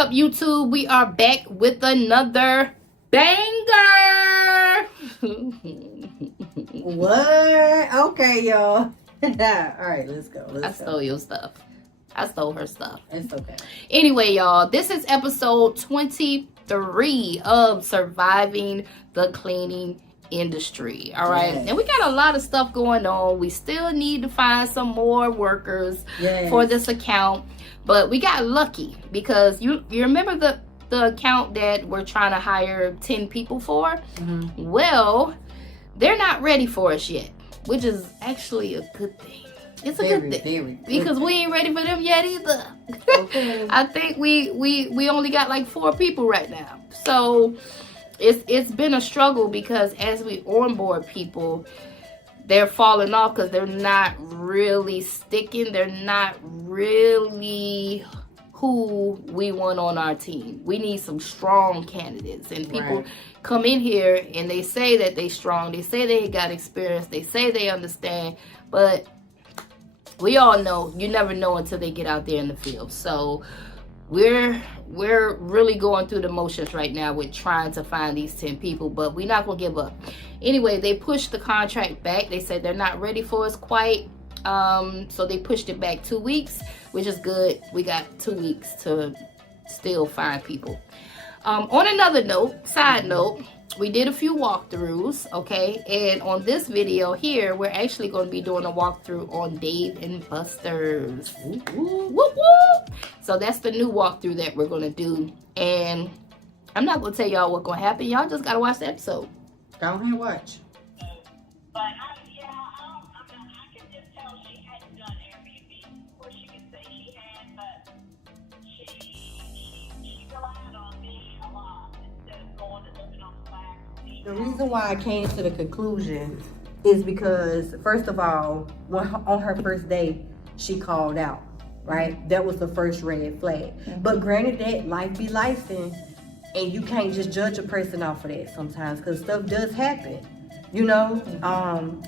up, YouTube? We are back with another banger. What? Okay, y'all. All right, let's go. I stole your stuff. I stole her stuff. It's okay. Anyway, y'all, this is episode 23 of Surviving the Cleaning Industry. All right. Yes. And we got a lot of stuff going on. We still need to find some more workers for this account. But we got lucky because you remember the account that we're trying to hire 10 people for? Mm-hmm. Well, they're not ready for us yet, which is actually a good thing. It's a good thing because we ain't ready for them yet either. Okay. I think we only got like 4 people right now. So it's been a struggle because as we onboard people, they're falling off because they're not really sticking. They're not really who we want on our team. We need some strong candidates, and people come in here and they say that they strong. They say they got experience. They say they understand, but we all know you never know until they get out there in the field. So we're really going through the motions right now with trying to find these 10 people, but we're not gonna give up. Anyway, they pushed the contract back. They said they're not ready for us quite. So they pushed it back 2 weeks, which is good. We got 2 weeks to still find people. On another note, side note, we did a few walkthroughs, okay? And on this video here, we're actually going to be doing a walkthrough on Dave and Buster's. Whoop, whoop, whoop, whoop. So that's the new walkthrough that we're going to do. And I'm not going to tell y'all what's going to happen. Y'all just got to watch the episode. Go ahead and watch. But I can just tell she hadn't done Airbnb, or she could say she had, but she relied on me a lot instead of going and looking on the back. The reason why I came to the conclusion is because, first of all, on her first day, she called out, right? That was the first red flag. Mm-hmm. But granted that life be lifing, and you can't just judge a person off of that sometimes because stuff does happen. You know,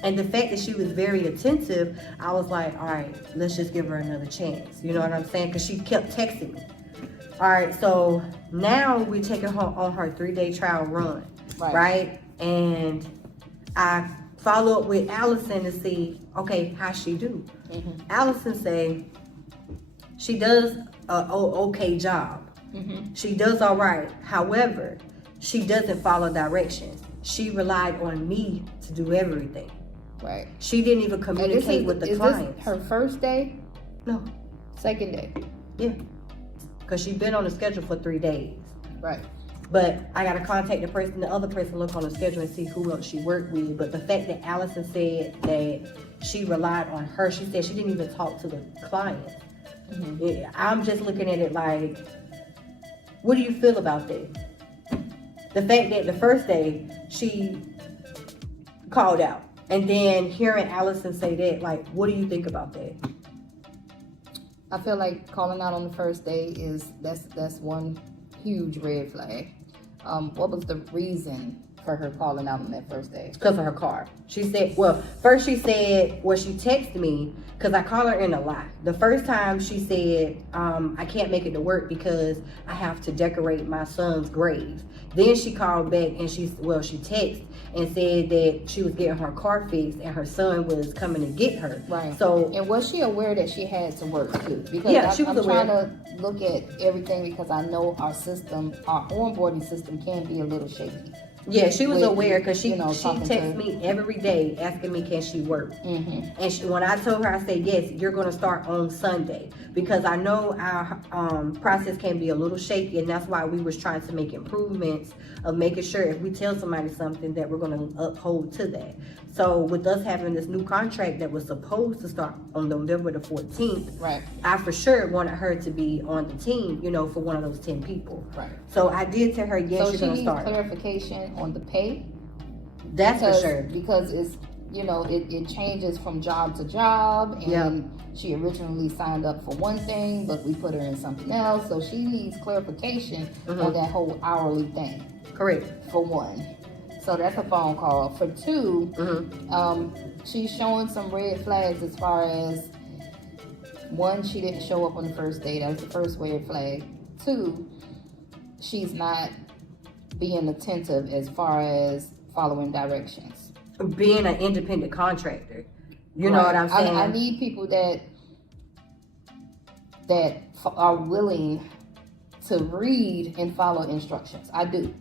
and the fact that she was very attentive, I was like, all right, let's just give her another chance. You know what I'm saying? Because she kept texting me. All right, so now we're taking her on her 3-day trial run, right? And I follow up with Allison to see, okay, how she do. Mm-hmm. Allison say she does an okay job. Mm-hmm. She does all right. However, she doesn't follow directions. She relied on me to do everything. Right. She didn't even communicate with the clients. This her first day? No. Second day? Yeah. Because she's been on the schedule for 3 days. Right. But I got to contact the other person, look on the schedule and see who else she worked with. But the fact that Allison said that she relied on her, she said she didn't even talk to the client. Mm-hmm. Yeah, I'm just looking at it like, what do you feel about that? The fact that the first day she called out, and then hearing Allison say that, like, what do you think about that? I feel like calling out on the first day that's one huge red flag. What was the reason for her calling out on that first day? Because of her car. She said, well, first she said, well, she texted me because I call her in a lie. The first time she said, I can't make it to work because I have to decorate my son's grave. Then she called back and she texted and said that she was getting her car fixed and her son was coming to get her. Right. So, and was she aware that she had to work too? Because yeah, she was aware. I'm trying to look at everything because I know our system, our onboarding system can be a little shaky. Yeah, she was aware because she texts me every day asking me, can she work? Mm-hmm. And when I told her, I said, yes, you're going to start on Sunday because I know our process can be a little shaky, and that's why we was trying to make improvements of making sure if we tell somebody something that we're going to uphold to that. So with us having this new contract that was supposed to start on November the 14th, right, I for sure wanted her to be on the team, you know, for one of those 10 people. Right. So I did tell her, yes, she's going to start. So she needs clarification on the pay. That's for sure. Because it's, you know, it changes from job to job, and she originally signed up for one thing, but we put her in something else. So she needs clarification on that whole hourly thing. Correct. For one. So that's a phone call. For two, she's showing some red flags as far as, one, she didn't show up on the first day. That was the first red flag. Two, she's not being attentive as far as following directions. Being an independent contractor. You know what I'm saying? I need people that are willing to read and follow instructions. I do.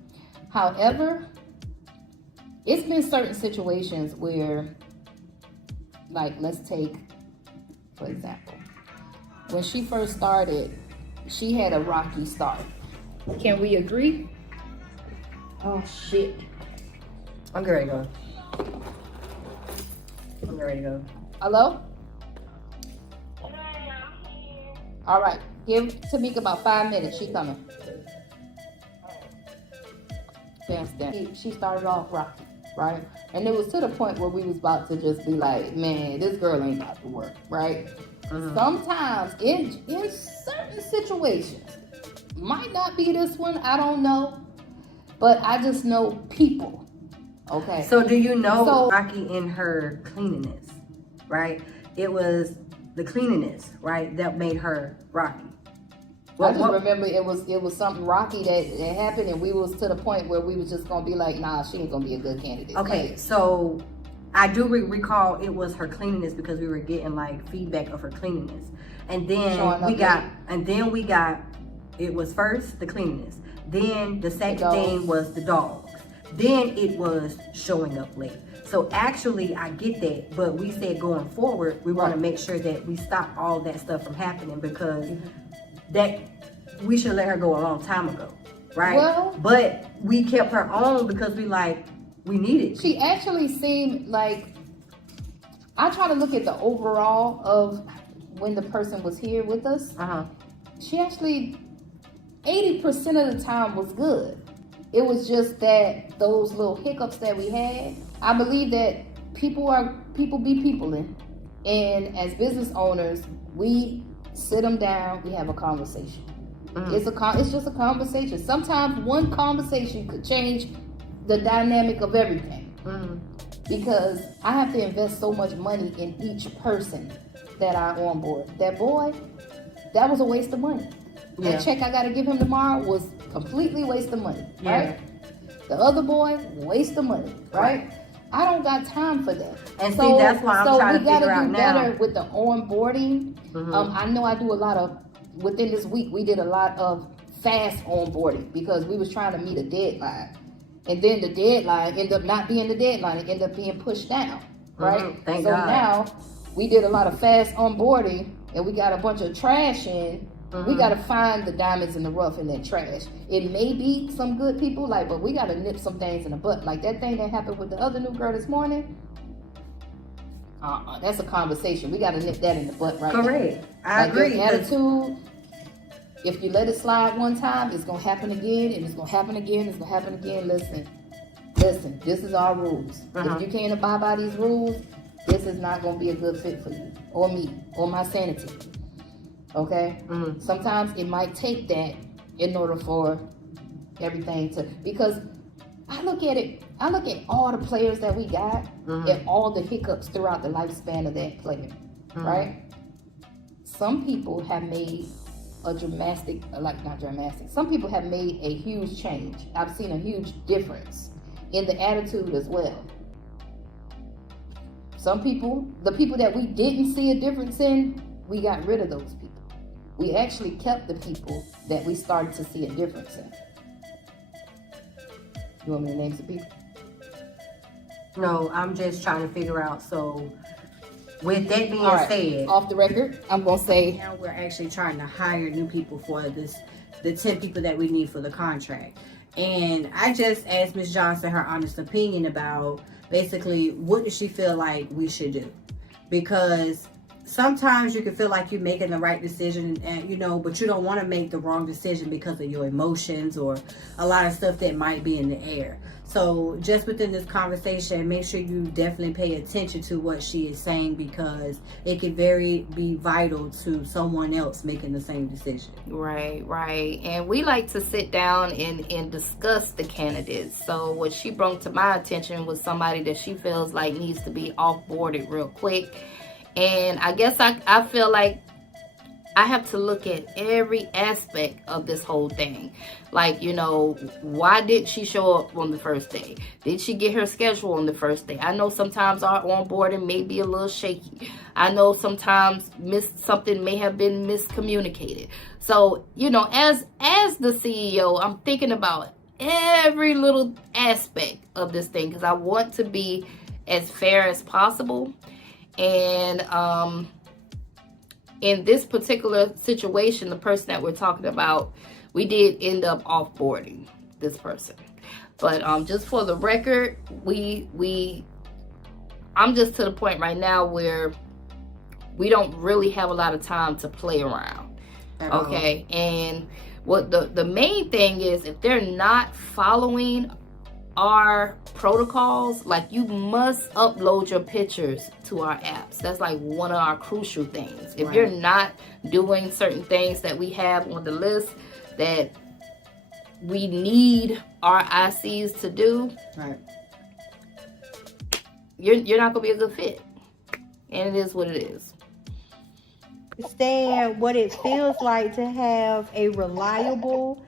However, it's been certain situations where, like, let's take, for example, when she first started, she had a rocky start. Can we agree? Oh, shit. I'm ready to go. I'm ready to go. Hello? All right. Give Tamika about 5 minutes. She coming. She started off rocky, right? And it was to the point where we was about to just be like, man, this girl ain't about to work, right? Mm-hmm. Sometimes in certain situations, might not be this one, I don't know, but I just know people. Okay. So do you know Rocky in her cleanliness, right? It was the cleanliness, right, that made her Rocky. I just remember it was something rocky that happened, and we was to the point where we was just gonna be like, nah, she ain't gonna be a good candidate. Okay, so I do recall it was her cleanliness because we were getting like feedback of her cleanliness, and then we got it was first the cleanliness, then the second thing was the dogs, then it was showing up late. So actually, I get that, but we said going forward, we want to make sure that we stop all that stuff from happening because that we should let her go a long time ago, right? Well, but we kept her on because we needed. She actually seemed like, I try to look at the overall of when the person was here with us. She actually 80% of the time was good. It was just that those little hiccups that we had. I believe that people be peopling, and as business owners, we sit them down, we have a conversation. It's just a conversation. Sometimes one conversation could change the dynamic of everything. Because I have to invest so much money in each person that I onboard. That boy, that was a waste of money. That check I got to give him tomorrow was completely waste of money, right? The other boy, waste of money, right? I don't got time for that. And see, that's why I'm trying to figure out now. So we got to do better with the onboarding. I know I do a lot of, within this week, we did a lot of fast onboarding because we was trying to meet a deadline. And then the deadline ended up not being the deadline. It ended up being pushed down, right? Thank God. Now we did a lot of fast onboarding and we got a bunch of trash in. We got to find the diamonds in the rough in that trash. It may be some good people, but we got to nip some things in the butt. Like that thing that happened with the other new girl this morning. That's a conversation. We got to nip that in the butt right now. Correct. I agree. Your attitude, if you let it slide one time, it's going to happen again, and it's going to happen again, it's going to happen again. Listen, this is our rules. If you can't abide by these rules, this is not going to be a good fit for you, or me, or my sanity. Okay? Sometimes it might take that in order for everything to, because I look at all the players that we got and all the hiccups throughout the lifespan of that player, right? Some people have made some people have made a huge change. I've seen a huge difference in the attitude as well. Some people, the people that we didn't see a difference in, we got rid of those people. We actually kept the people that we started to see a difference in. You want me to name some people? No, I'm just trying to figure out. So, with that being said, off the record, I'm gonna say now we're actually trying to hire new people for the 10 people that we need for the contract. And I just asked Ms. Johnson her honest opinion about basically what does she feel like we should do, because sometimes you can feel like you're making the right decision, and but you don't want to make the wrong decision because of your emotions or a lot of stuff that might be in the air. So just within this conversation, make sure you definitely pay attention to what she is saying, because it can be vital to someone else making the same decision. Right. And we like to sit down and discuss the candidates. So what she brought to my attention was somebody that she feels like needs to be off-boarded real quick. And I guess I feel like I have to look at every aspect of this whole thing. Like, you know, why did she show up on the first day? Did she get her schedule on the first day? I know sometimes our onboarding may be a little shaky. I know sometimes something may have been miscommunicated. So, you know, as the CEO, I'm thinking about every little aspect of this thing because I want to be as fair as possible. And in this particular situation, the person that we're talking about, we did end up offboarding this person. But just for the record, I'm just to the point right now where we don't really have a lot of time to play around. Okay, and what the main thing is, if they're not following our protocols, like you must upload your pictures to our apps. That's like one of our crucial things. If you're not doing certain things that we have on the list that we need our ICs to do, you're not gonna be a good fit. And it is what it is. Understand what it feels like to have a reliable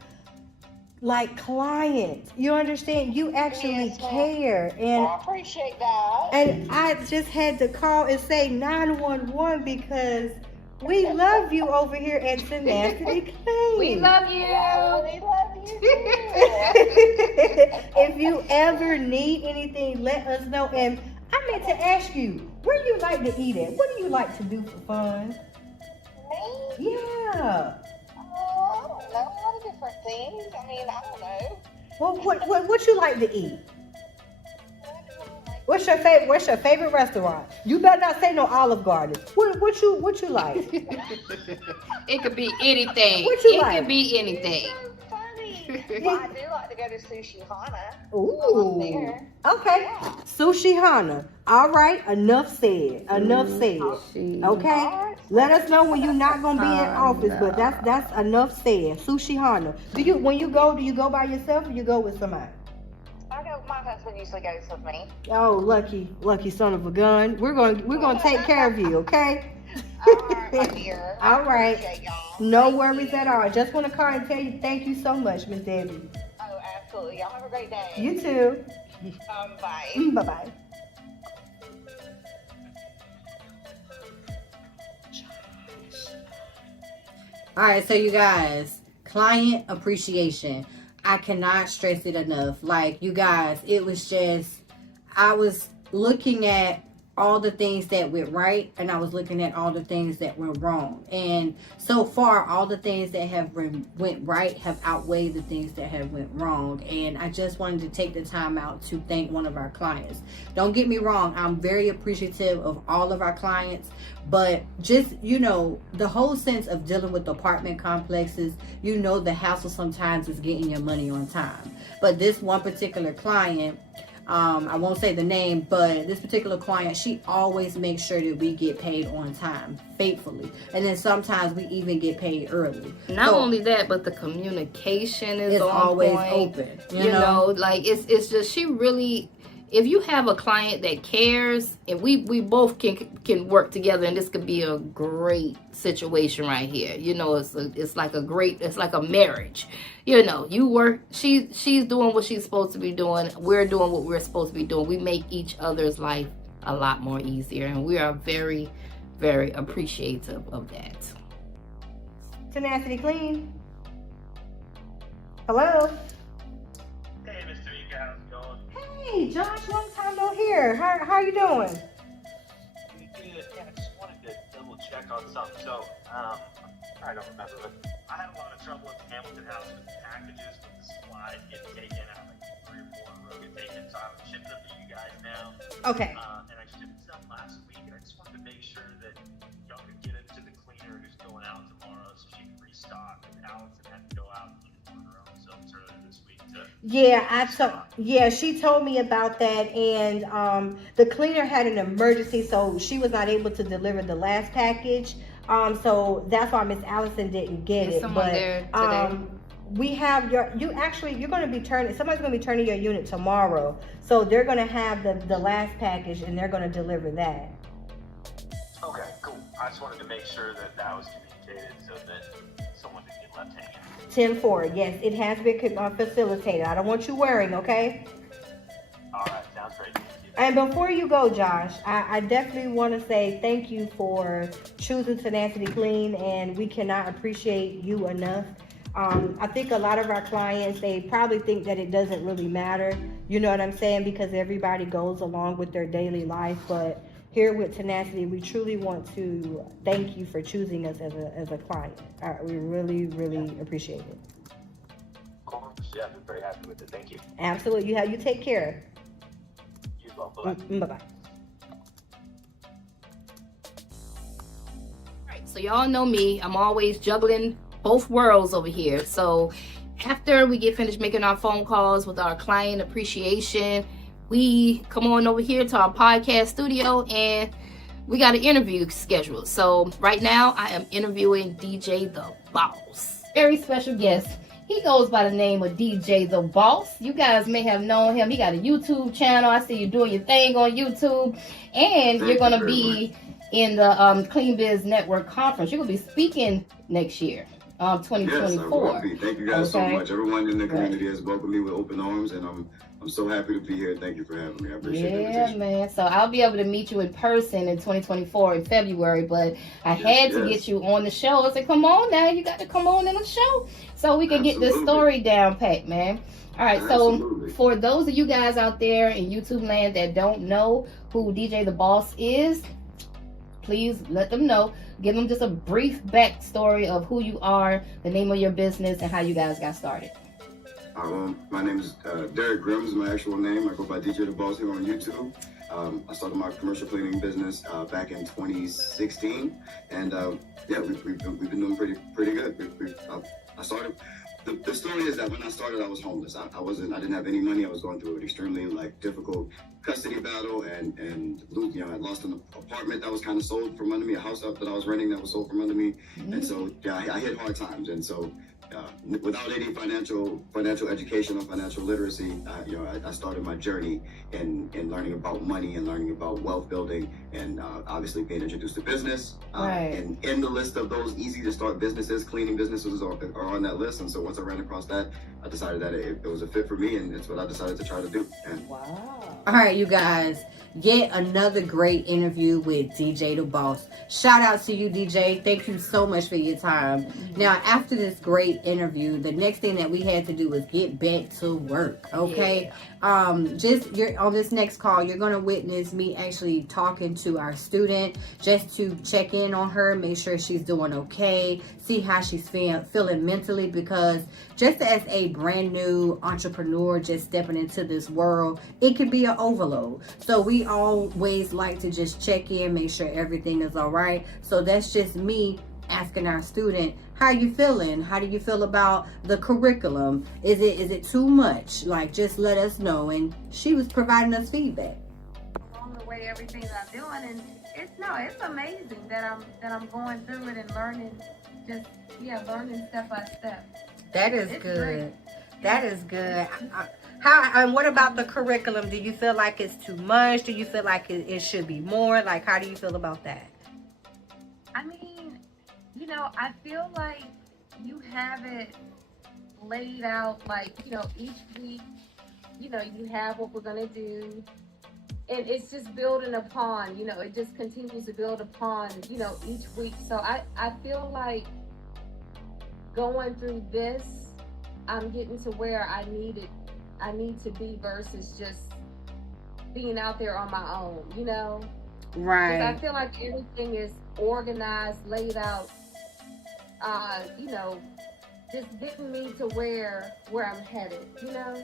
client. You understand? You actually care. And I appreciate that. And I just had to call and say 911 because we love you over here at Tenacity Clean. We love you. We love you too. If you ever need anything, let us know. And I meant to ask you, where do you like to eat at? What do you like to do for fun? Me? Yeah. I don't know. A lot of different things. I mean, I don't know. Well, what you like to eat? What's your favorite restaurant? You better not say no Olive Garden. What you like? It could be anything. What you it like? could be anything. So funny. Well, I do like to go to Sushi Hana. Ooh. There. Okay. Yeah. Sushi Hana. All right. Enough said. Enough said. Okay. Let us know when you're not gonna be in office, but that's enough said. Sushi Hana. When you go by yourself or you go with somebody? My husband usually goes with me. Oh, lucky son of a gun. We're gonna take care of you, okay? All right, my dear. All right. Appreciate y'all. No Thank worries you. at all. Just want to call and tell you thank you so much, Miss Debbie. Oh, absolutely. Y'all have a great day. You too. Bye. Bye-bye. All right, so you guys, client appreciation. I cannot stress it enough. Like, you guys, it was just, I was looking at all the things that went right, and I was looking at all the things that went wrong. And so far, all the things that have went right have outweighed the things that have went wrong. And I just wanted to take the time out to thank one of our clients. Don't get me wrong, I'm very appreciative of all of our clients, but just, you know, the whole sense of dealing with apartment complexes, you know, the hassle sometimes is getting your money on time. But this one particular client, I won't say the name, but this particular client, she always makes sure that we get paid on time, faithfully. And then sometimes we even get paid early. Not only that, but the communication is always point. open. You know, like it's just, she really, if you have a client that cares, and we both can work together, and this could be a great situation right here. You know, it's like a marriage. You know, you work, she's doing what she's supposed to be doing. We're doing what we're supposed to be doing. We make each other's life a lot more easier, and we are very, very appreciative of that. Tenacity Clean. Hello. Hey, Mr. Ika, how's it going? Hey, Josh, long time no hear. How you doing? Good. Yeah, I just wanted to double check on something. So, I don't remember, but I had a lot of trouble at the Hamilton House with packages with the supplies getting taken. I had like 3 or 4 in a row get taken, so I'm shipping them to you guys now. Okay. And I shipped some last week, and I just wanted to make sure that y'all could get it to the cleaner who's going out tomorrow so she can restock. And Allison had to go out on her own selves earlier this week to she told me about that, and the cleaner had an emergency, so she was not able to deliver the last package. So that's why Miss Allison didn't get it. Someone there today? We have you're going to be somebody's going to be turning your unit tomorrow, so they're going to have the last package, and they're going to deliver that. Okay, cool. I just wanted to make sure that was communicated. facilitated so that someone didn't get left hanging. 10-4. Yes, it has been facilitated. I don't want you worrying, okay? All right, sounds great. Thank you. And before you go, Josh, I definitely want to say thank you for choosing Tenacity Clean, and we cannot appreciate you enough. I think a lot of our clients, they probably think that it doesn't really matter, you know what I'm saying, because everybody goes along with their daily life. But here with Tenacity, we truly want to thank you for choosing us as a client. We really, really appreciate it. Of course, yeah, I'm very happy with it. Thank you. Absolutely. You take care. You as well. Bye-bye. Bye-bye. All right, so y'all know me. I'm always juggling both worlds over here. So after we get finished making our phone calls with our client appreciation, we come on over here to our podcast studio and we got an interview scheduled. So right now I am interviewing DJ The Boss. Very special guest. He goes by the name of DJ The Boss. You guys may have known him. He got a YouTube channel. I see you doing your thing on YouTube. And you're going to be in the Clean Biz Network Conference. You're going to be speaking next year, 2024. Yes, I will be. Thank you guys so much. Everyone in the community has welcomed me with open arms, and I'm so happy to be here. Thank you for having me. I appreciate the invitation. Man. So I'll be able to meet you in person in 2024 in February, but I had to get you on the show. I said, come on now, you got to come on in the show so we can get this story down pat, man. All right, so for those of you guys out there in YouTube land that don't know who DJ The Boss is, please let them know. Give them just a brief backstory of who you are, the name of your business, and how you guys got started. My name is Derek Grimm is my actual name. I go by DJ The Boss here on YouTube. I started my commercial cleaning business back in 2016, and yeah, we've been doing pretty good. I started. The story is that when I started, I was homeless. I didn't have any money. I was going through an extremely difficult custody battle, and I lost an apartment that was kind of sold from under me, a house that I was renting that was sold from under me, and so yeah, I hit hard times, and so. Without any financial education or financial literacy, I started my journey in learning about money and learning about wealth building, and obviously being introduced to business. And in the list of those easy to start businesses, cleaning businesses are on that list. And so once I ran across that, I decided that it was a fit for me, and it's what I decided to try to do. And wow. All right, you guys. Yet another great interview with DJ The Boss. Shout out to you, DJ. Thank you so much for your time. Now, after this great interview, the next thing that we had to do was get back to work. Okay. You're on this next call, you're going to witness me actually talking to our student just to check in on her, make sure she's doing okay, see how she's feeling mentally, because just as a brand new entrepreneur just stepping into this world, it could be an overload. So we always like to just check in, make sure everything is all right. So that's just me asking our student, how are you feeling? How do you feel about the curriculum? Is it too much? Just let us know. And she was providing us feedback. Along the way, everything that I'm doing, and it's amazing that I'm going through it and learning, learning step by step. That is it's good. Great. That is good. And what about the curriculum? Do you feel like it's too much? Do you feel like it should be more? How do you feel about that? I mean, I feel like you have it laid out, each week, you have what we're going to do. And it's just building upon, it just continues to build upon, each week. So I feel like going through this, I'm getting to where I need to be versus just being out there on my own, Right. Because I feel like everything is organized, laid out, just getting me to where I'm headed,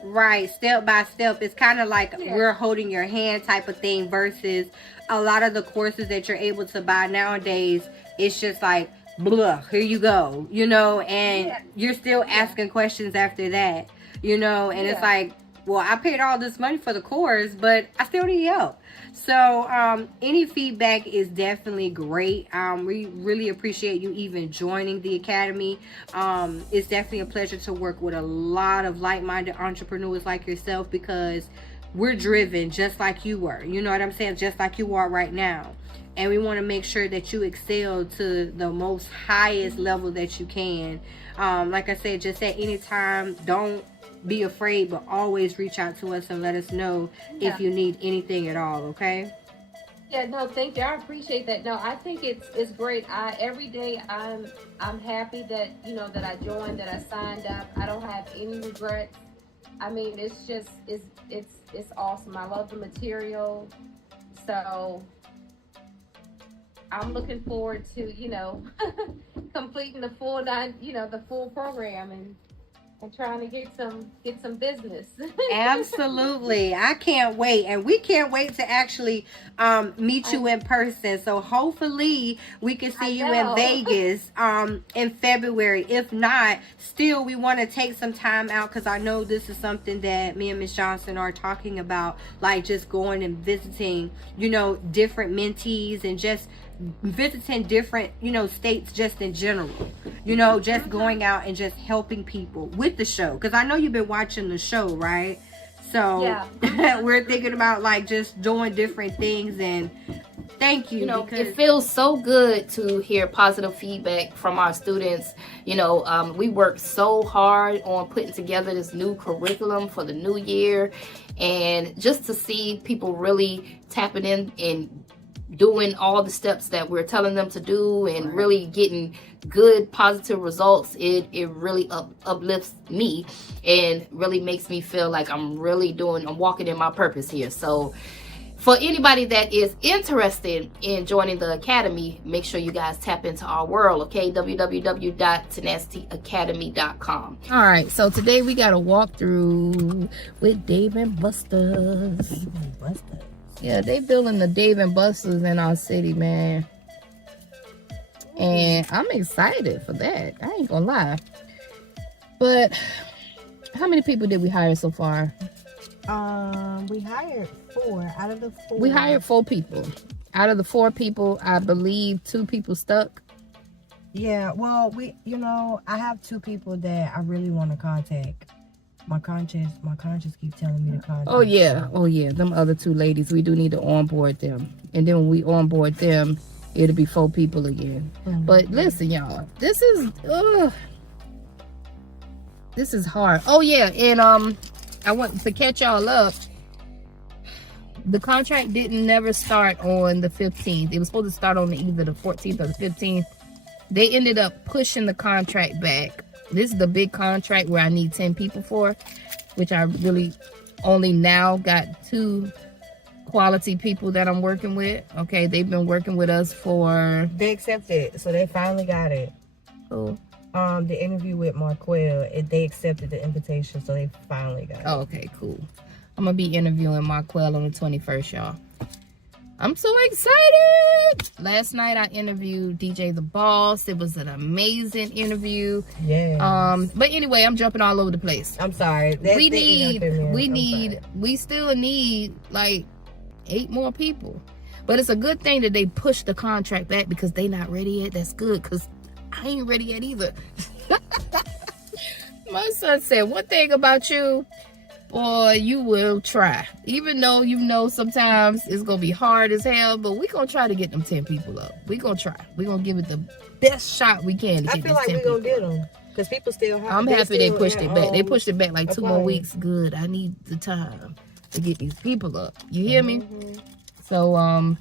Right, step by step. It's kind of like we're holding your hand type of thing versus a lot of the courses that you're able to buy nowadays. It's just like, blah, here you go, and you're still asking questions after that, and it's like, well, I paid all this money for the course, but I still need help. So any feedback is definitely great. We really appreciate you even joining the academy. It's definitely a pleasure to work with a lot of like-minded entrepreneurs like yourself, because we're driven just like you were. You know what I'm saying? Just like you are right now. and we want to make sure that you excel to the most highest level that you can. Like I said, just at any time, don't be afraid, but always reach out to us and let us know if you need anything at all. Okay. Yeah, no, thank you. I appreciate that. No, I think it's great. Every day I'm happy that, you know, that I joined, that I signed up. I don't have any regrets. I mean, it's just it's awesome. I love the material. So I'm looking forward to, you know, completing the full program and trying to get some business. Absolutely. I can't wait. And we can't wait to actually meet you in person. So hopefully we can see you in Vegas in February. If not, still we want to take some time out, because I know this is something that me and Miss Johnson are talking about, like just going and visiting, you know, different mentees and just visiting different, you know, states just in general, you know, just going out and just helping people with the show, because I know you've been watching the show, right? So yeah. We're thinking about like just doing different things. And thank you. You know, it feels so good to hear positive feedback from our students. You know, we worked so hard on putting together this new curriculum for the new year, and just to see people really tapping in and doing all the steps that we're telling them to do and really getting good positive results, it really uplifts me and really makes me feel like I'm walking in my purpose here. So for anybody that is interested in joining the academy, make sure you guys tap into our world, okay? www.tenacityacademy.com. All right, so today we got a walkthrough with Dave and Buster's. Yeah, they building the Dave and Buster's in our city, man. And I'm excited for that. I ain't gonna lie. But how many people did we hire so far? We hired 4 out of the 4. We hired 4 people. Out of the 4 people, I believe 2 people stuck. Yeah, well, I have 2 people that I really want to contact. My conscience keeps telling me to contact. Oh yeah. Them other 2 ladies, we do need to onboard them. And then when we onboard them, it'll be 4 people again. Mm-hmm. But listen, y'all, this is hard. Oh yeah, and I want to catch y'all up. The contract didn't never start on the 15th. It was supposed to start on either the 14th or the 15th. They ended up pushing the contract back. This is the big contract where I need 10 people for, which I really only now got 2 quality people that I'm working with. Okay, they've been working with us for... They accepted, so they finally got it. Who? The interview with Marquel, they accepted the invitation, so they finally got it. Oh, okay, cool. I'm going to be interviewing Marquel on the 21st, y'all. I'm so excited. Last night I interviewed DJ The Boss. It was an amazing interview. Yeah. But anyway, I'm jumping all over the place. I'm sorry. We still need like 8 more people. But it's a good thing that they pushed the contract back, because they not ready yet. That's good, because I ain't ready yet either. My son said, one thing about you, boy, you will try. Even though you know sometimes it's going to be hard as hell, but we're going to try to get them 10 people up. We're going to try. We're going to give it the best shot we can to I get feel these like 10 we're going to people get them. Because people still... I'm happy they pushed it back. They pushed it back like 2 more weeks. Good. I need the time to get these people up. You hear me? So,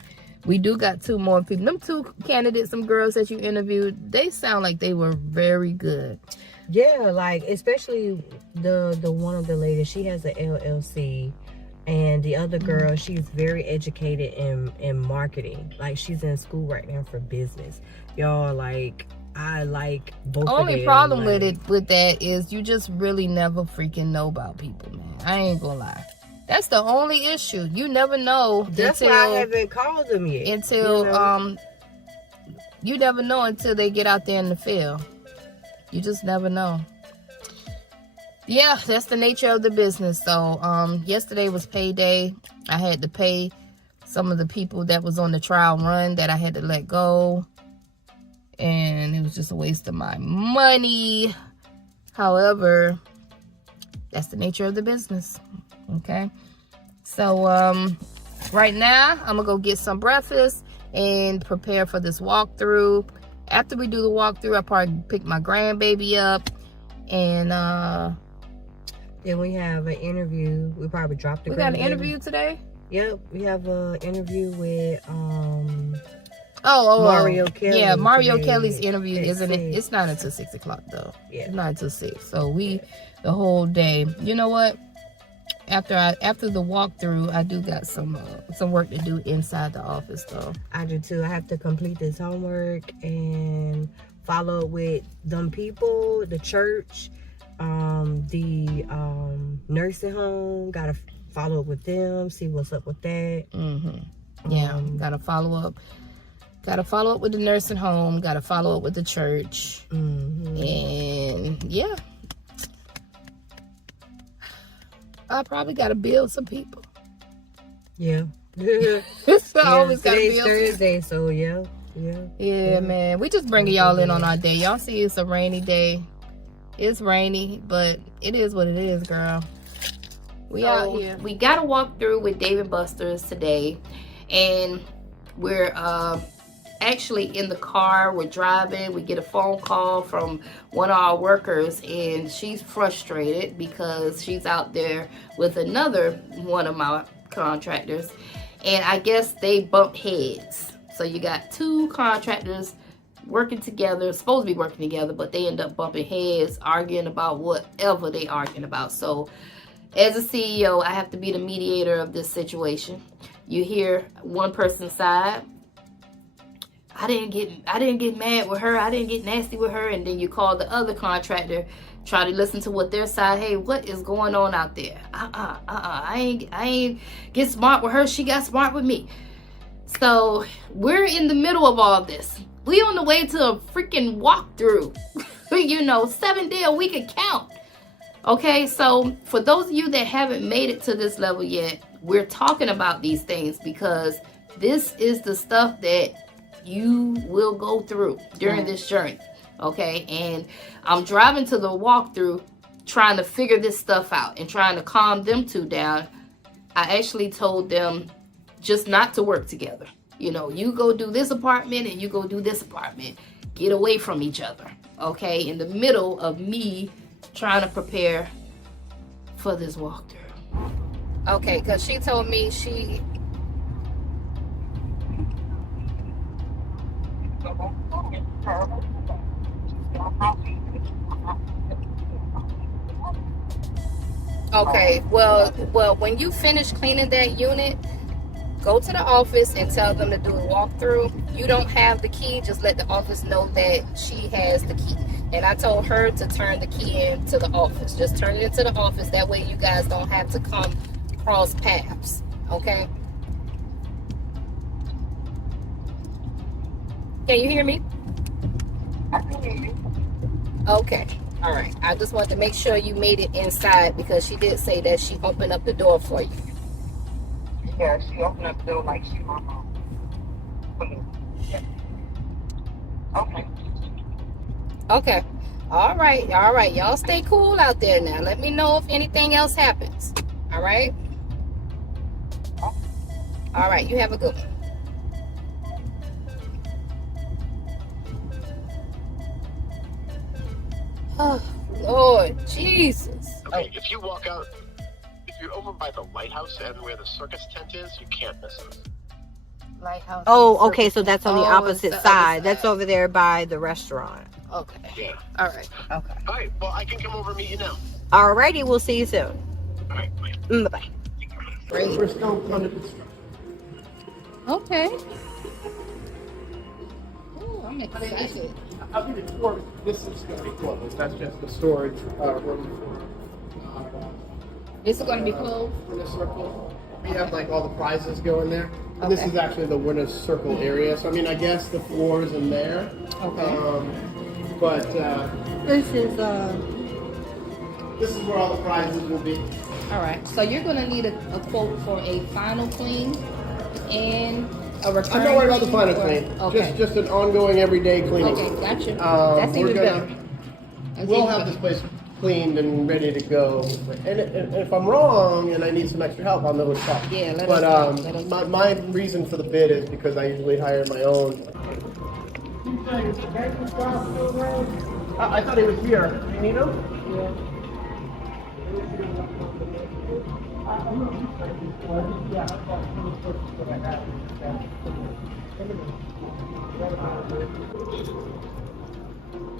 we do got 2 more people. Them 2 candidates, some girls that you interviewed, they sound like they were very good. Yeah, like especially the one of the ladies, she has an LLC, and the other girl, she's very educated in marketing. Like she's in school right now for business. Y'all, like I like both. Only problem with that is you just really never freaking know about people, man. I ain't gonna lie. That's the only issue. You never know. That's why I haven't called them yet. You never know until they get out there in the field. You just never know. Yeah, that's the nature of the business. So yesterday was payday. I had to pay some of the people that was on the trial run that I had to let go, and it was just a waste of my money. However, that's the nature of the business. Okay, so right now I'm gonna go get some breakfast, and prepare for this walkthrough. After we do the walkthrough, I probably pick my grandbaby up, and then we have an interview. We probably dropped the. We got an interview today. Yep, we have an interview with Mario Kelly. Yeah, Mario today Kelly's interview, at isn't it? 6. It's not until 6 o'clock though. Yeah, it's not until 6. So the whole day. You know what? After the walkthrough, I do got some work to do inside the office though. I do too. I have to complete this homework and follow up with them people, the church, the nursing home. Gotta follow up with them, see what's up with that. Yeah, gotta follow up. Gotta follow up with the nursing home. Gotta follow up with the church. And yeah. I probably gotta build some people. Yeah. So I always gotta today's build Thursday, so yeah, man. We just bringing y'all in on our day. Y'all see it's a rainy day. It's rainy, but it is what it is, girl. We out here. We got to walk through with Dave & Buster's today, and we're actually in the car. We're driving. We get a phone call from one of our workers, and she's frustrated because she's out there with another one of my contractors, and I guess they bumped heads. So you got two contractors working together, supposed to be working together, but they end up bumping heads, arguing about whatever they arguing about. So as a CEO, I have to be the mediator of this situation. You hear one person's side. I didn't get mad with her. I didn't get nasty with her. And then you call the other contractor, try to listen to what their side. Hey, what is going on out there? I ain't get smart with her. She got smart with me. So we're in the middle of all this. We on the way to a freaking walkthrough. 7-day-a-week account. Okay, so for those of you that haven't made it to this level yet, we're talking about these things because this is the stuff that you will go through during this journey. Okay, and I'm driving to the walkthrough trying to figure this stuff out and trying to calm them two down. I actually told them just not to work together. You go do this apartment and you go do this apartment. Get away from each other. Okay, in the middle of me trying to prepare for this walkthrough. Okay, because she told me she... Okay, well, when you finish cleaning that unit, go to the office and tell them to do a walkthrough. You don't have the key, just let the office know that she has the key. And I told her to turn the key into the office. Just turn it into the office. That way you guys don't have to come cross paths. Okay? Can you hear me? I can hear you. Okay. All right. I just wanted to make sure you made it inside because she did say that she opened up the door for you. Yeah, she opened up the door like she my mom. Yeah. Okay. Okay. All right. All right. Y'all stay cool out there now. Let me know if anything else happens. All right? All right. You have a good one. Oh, Lord Jesus. Okay, if you walk out, if you're over by the lighthouse and where the circus tent is, you can't miss us. Lighthouse. Oh, okay, so that's on the Oh, opposite it's the other side. That's over there by the restaurant. Okay. Yeah. All right. Okay. All right, well, I can come over and meet you now. Alrighty, we'll see you soon. All right, bye. Bye-bye. Great. We're still under construction. Okay. Oh, I'm excited. I'll give you a tour. This is going to be closed. That's just the storage room This is going to be closed? for the circle. We have like all the prizes go in there. And this Okay. is actually the winner's circle area. So I mean, I guess the floor is in there. Okay. But This is where all the prizes will be. All right. So you're going to need a quote for a final clean and a return. I'm not worried about the final clean. clean. Okay. Just an ongoing everyday cleaning. Okay, gotcha. That's we're even gonna- better. That's We'll even have better. this place cleaned and ready to go. And if I'm wrong and I need some extra help, I'll know what's up. Yeah, But my reason for the bid is because I usually hire my own. I thought he was here. Do you need him? Yeah.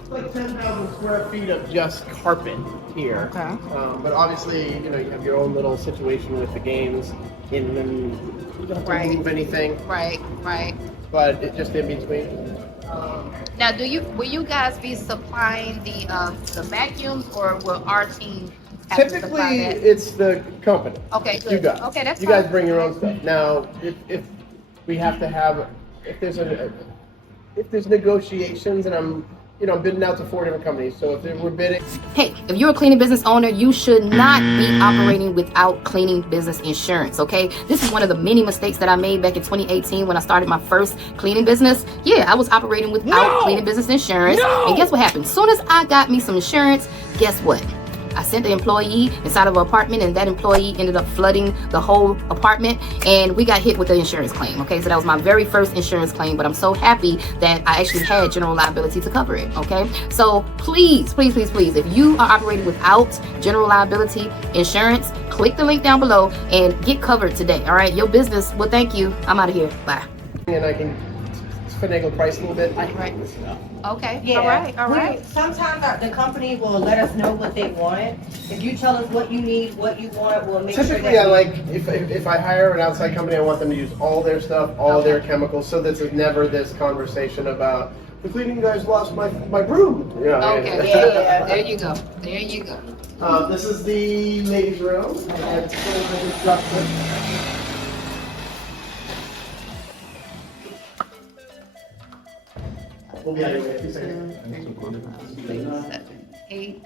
It's like 10,000 square feet of just carpet here. Okay. But obviously, you have your own little situation with the games, and then you don't have to move anything. Right. But it just in between. Now, will you guys be supplying the vacuums, or will our team have to supply Typically, that? it's the company. Okay, good. You guys. Okay, that's You fine. guys bring your own stuff. Now, if we have to have, if there's negotiations, and I'm bidding out to 4 different companies, so if we're bidding. Hey, if you're a cleaning business owner, you should not be operating without cleaning business insurance, okay? This is one of the many mistakes that I made back in 2018 when I started my first cleaning business. Yeah, I was operating without cleaning business insurance. And guess what happened? As soon as I got me some insurance, guess what? I sent the employee inside of an apartment, and that employee ended up flooding the whole apartment, and we got hit with the insurance claim. Okay, so that was my very first insurance claim, but I'm so happy that I actually had general liability to cover it. Okay, so please, if you are operating without general liability insurance, click the link down below and get covered today. All right, your business will thank you. I'm out of here. Bye. And I can finagle price a little bit. Right. Okay. Yeah. All right. Sometimes the company will let us know what they want. If you tell us what you need, what you want, we'll make Typically, sure I like, if I hire an outside company, I want them to use all their stuff, all their chemicals, so that there's never this conversation about, the cleaning guys lost my broom. Okay. Yeah. There you go. This is the ladies' room. And it's still the construction. We'll get it in 2 seconds. 7, 8.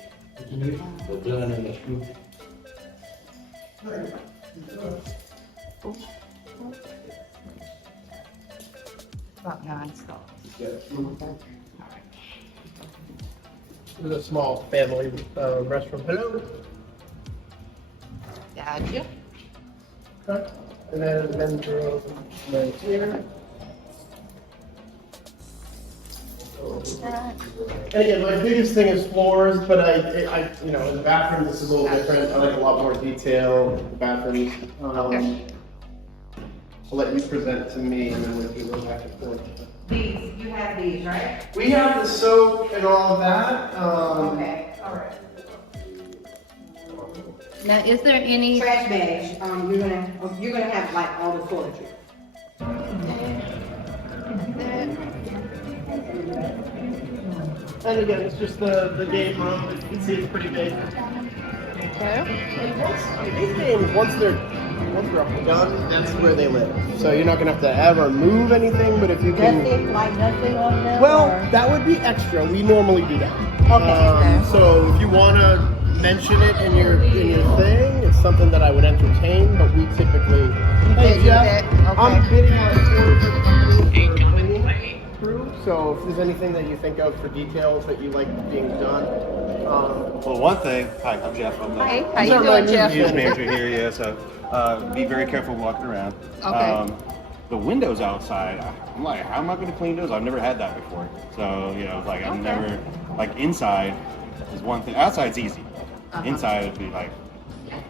About 9 stalls. This is a small family restroom. Hello. Gotcha. Okay. And then the men's room right here. And again, my biggest thing is floors, but I in the bathroom this is a little different. I like a lot more detail in the bathrooms. Okay. I'll let you present to me, and then we can go back and forth. you have these, right? We have the soap and all of that. Okay, all right. Now, is there any Trash bags, you're gonna have like all the toiletry. And again, it's just the game room. You can see it's pretty big. Okay. These games, once they're done, that's where they live. So you're not gonna have to ever move anything. But if you can, Nothing, like nothing on them? well, or? that would be extra. We normally do that. Okay. So if you wanna mention it in your thing, it's something that I would entertain. But we typically, hey Jeff, I'm bidding on 4 different companies for cleaning crew. So if there's anything that you think of for details that you like being done. Well, one thing. Hi, I'm Jeff. I'm Hey, how you doing, Jeff? news manager here. Yeah, so be very careful walking around. Okay. The windows outside, I'm like, how am I going to clean those? I've never had that before. So like I've never inside is one thing. Outside's easy. Inside would be like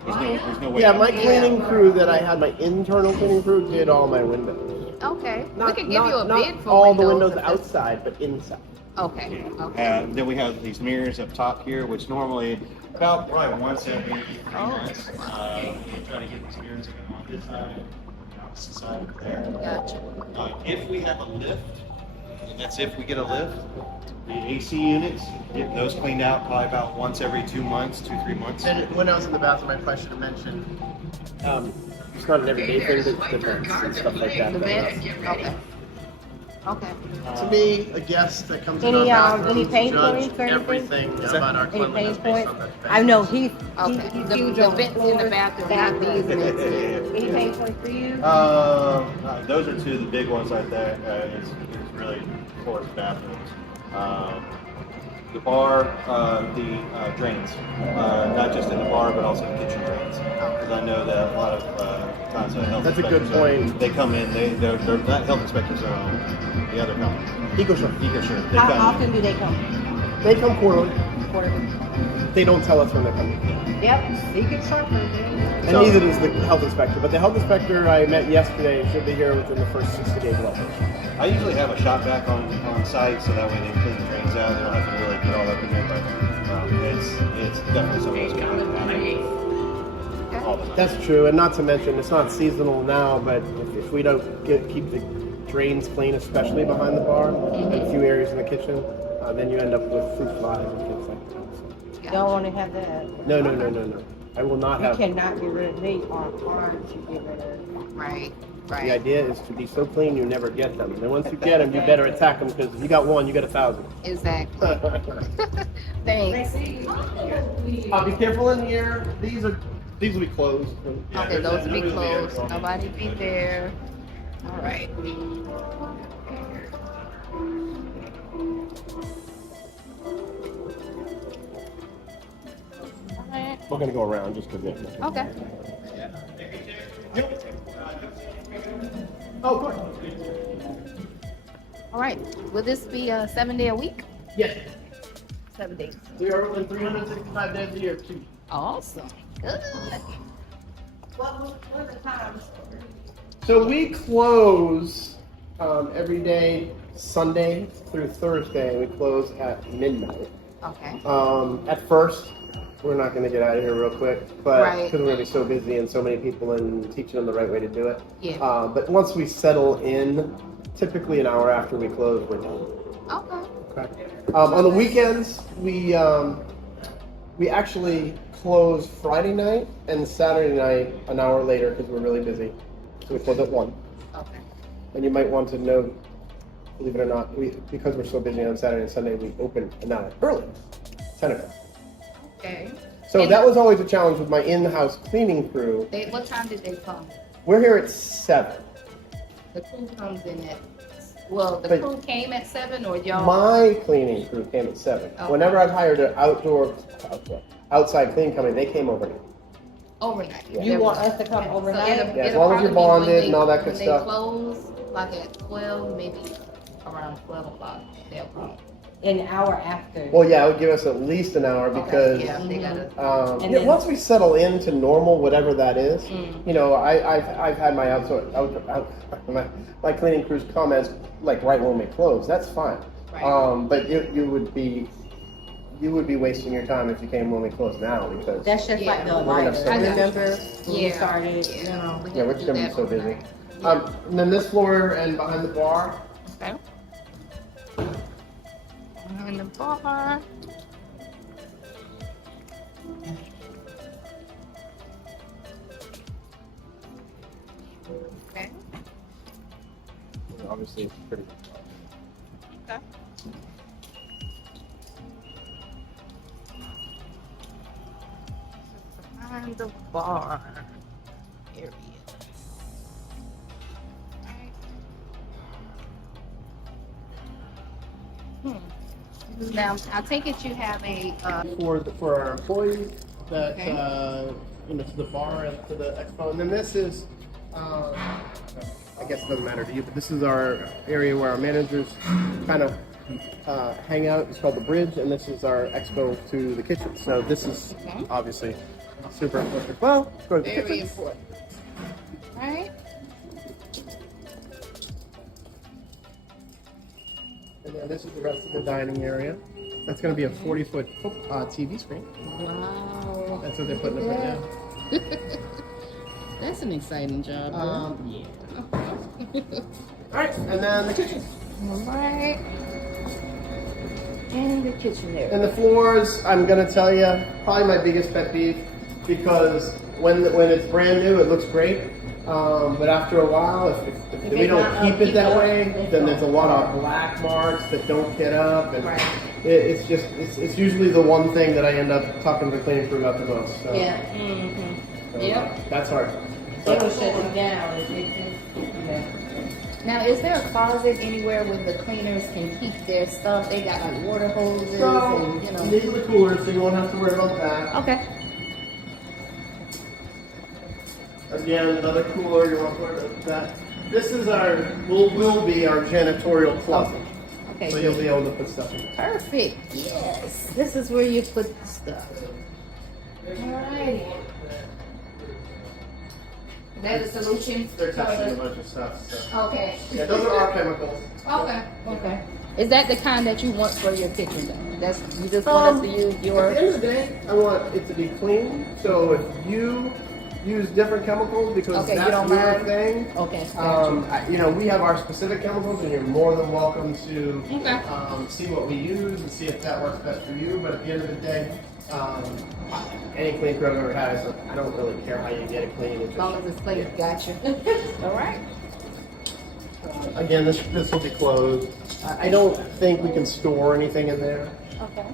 there's no way. Yeah, my cleaning crew that I had, my internal cleaning crew did all my windows. Okay. Not, we can give you a not bid for all the windows windows outside, but inside. Okay. Yeah. Okay. Then we have these mirrors up top here, which normally about probably once every 3 months. We try to get these mirrors on this side, on the opposite side over there. Gotcha. If we have a lift, and that's if we get a lift, the AC units, get those cleaned out probably about once every 2 months, 2-3 months. And when I was in the bathroom, I probably should have mentioned, it's not an everyday thing, but it's events and stuff like that. The vents? Okay. Okay. To me, a guest that comes in Any, our bathroom any pain judge points or anything? everything about our Any pain cleanliness based points? on that. I know he's Okay. huge The on vents in the bathroom, not these vents. Any pain points for you? Those are 2 of the big ones right there. It's really floors, bathrooms. The bar, the drains, not just in the bar, but also the kitchen drains. Because I know that a lot of times health That's a good inspectors point. They come in, they're not health inspectors, the other company. EcoSure. They How come often in. do they come? They come quarterly. Quarterly. They don't tell us when they're coming. Yep. Secret Sharper. And neither does the health inspector. But the health inspector I met yesterday should be here within the first 60 days of operation. I usually have a shop vac on site, so that way they clean the drains out. They don't have to really get all up in there, but it's definitely something that's going all the time. That's true, and not to mention it's not seasonal now, but if we don't keep the drains clean, especially behind the bar and a few areas in the kitchen, then you end up with fruit flies and things like that. So. You don't want to have that. No. I will not have. You cannot get rid of. They are hard to get rid of. Right. The idea is to be so clean you never get them. And once you get them, you better attack them because if you got one, you got 1,000. Exactly. Thanks. Be careful in here. These will be closed. Okay, those will be closed. Nobody be there. All right. We're gonna go around just because. Okay. Oh, good. All right. Will this be a 7-day a week? Yes. 7 days. We are open 365 days a year too. Awesome. Good. What are the times? So we close every day, Sunday through Thursday. We close at midnight. Okay. At first, we're not going to get out of here real quick, but Right. because we're going to be so busy and so many people and teaching them the right way to do it. Yeah. But once we settle in, typically an hour after we close, we're done. Okay. Okay. On the weekends, we actually close Friday night and Saturday night an hour later because we're really busy. So we close at 1. Okay. And you might want to know, believe it or not, because we're so busy on Saturday and Sunday, we open an hour early, 10 o'clock. Okay. So And that was always a challenge with my in-house cleaning crew. what time did they come? We're here at 7. The crew comes in at. Well, the But- crew came at 7, or y'all. My cleaning crew came at 7. Okay. Whenever I've hired an outside cleaning company, they came overnight. Overnight. Yeah. You want us to come overnight? Yeah, as long as you're bonded and all that good stuff. When they close, like at 12, maybe around 12 o'clock, they'll come. An hour after. Well, yeah, it would give us at least an hour because Yeah, they gotta. And yeah, then- once we settle into normal, whatever that is, Mm. you know, I've had my my cleaning crews come as like right when we close. That's fine. Right. But you would be wasting your time if you came when we close now because That's just like the Yeah. We're gonna lighter. have so many- Remember when we Yeah. started? Yeah. You know. We yeah, can we're do just gonna be that so busy. overnight. Yeah. And then this floor and behind the bar. Okay. Behind the bar. Okay. Obviously, it's pretty. Okay. Behind the bar area. Now, I take it you have a. For our employees that Okay. To the bar and to the expo, and then this is I guess it doesn't matter to you, but this is our area where our managers kind of hang out. It's called the Bridge, and this is our expo to the kitchen. So this is Okay. obviously super important as well. Go to the Very kitchen. important. Right? And then this is the rest of the dining area. That's going to be a 40-foot TV screen. Wow. That's what they're putting up right now. That's an exciting job. Yeah. All right, and then the kitchen. Alright. And the kitchen area. And the floors, I'm gonna tell you, probably my biggest pet peeve, because when it's brand new, it looks great. But after a while, if we don't keep it that way, then there's a lot of black marks that don't get up, and Right. it's usually the one thing that I end up talking to the cleaning crew about the most. So, Yeah. Mm-hmm. so Yep. that's hard. They will shut you down if they just, Now, is there a closet anywhere where the cleaners can keep their stuff? They got like water hoses and, you know. These are the coolers, so you won't have to worry about that. Okay. Again, another cooler, you won't worry about that. This is will be our janitorial closet. Okay. So you'll be able to put stuff in there. Perfect. Yes. This is where you put the stuff. Alrighty. Is that a solution? They're testing a bunch of stuff. So. Okay. Yeah, those are our chemicals. Okay. Is that the kind that you want for your kitchen though? That's you just want us to use your. At the end of the day, I want it to be clean. So if you use different chemicals because Okay, you that's don't your mind? thing. Okay. You know, we have our specific chemicals, and you're more than welcome to Okay. see what we use and see if that works best for you. But at the end of the day, any clean crew I've ever had, I don't really care how you get it clean. As long as it's clean. Gotcha. All right. Again, this will be closed. I don't think we can store anything in there. Okay.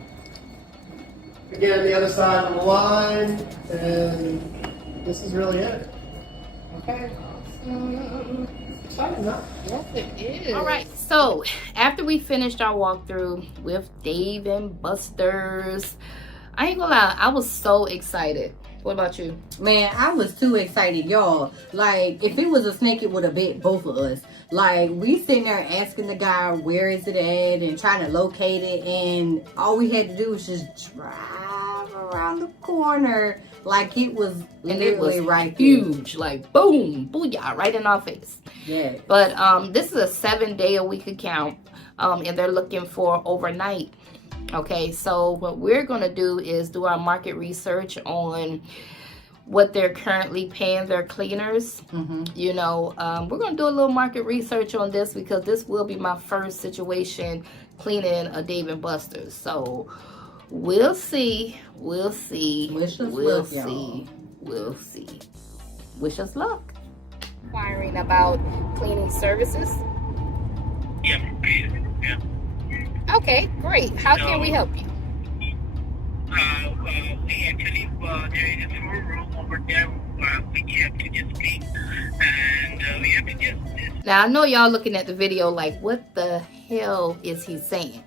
Again, the other side of the line, and this is really it. Okay. Exciting enough. Yes, it is. All right. So after we finished our walkthrough with Dave and Buster's, I ain't gonna lie, I was so excited. What about you? Man, I was too excited, y'all. Like, if it was a snake, it would have bit both of us. Like, we sitting there asking the guy, where is it at? And trying to locate it. And all we had to do was just drive around the corner. Like, it was literally right there. Huge. Like, boom, booyah, right in our face. Yeah. But this is a 7-day-a-week account. And they're looking for overnight. Okay, so what we're going to do is do our market research on what they're currently paying their cleaners. You know, we're going to do a little market research on this because this will be my first situation cleaning a Dave & Buster's. So we'll see. We'll see. Wish us We'll luck, y'all. see. We'll see. Wish us luck. Inquiring about cleaning services. Yeah. Okay, great. How can we help you? We actually, there is a full room over there which you have to just clean. And we have to just... Now, I know y'all looking at the video like, what the hell is he saying?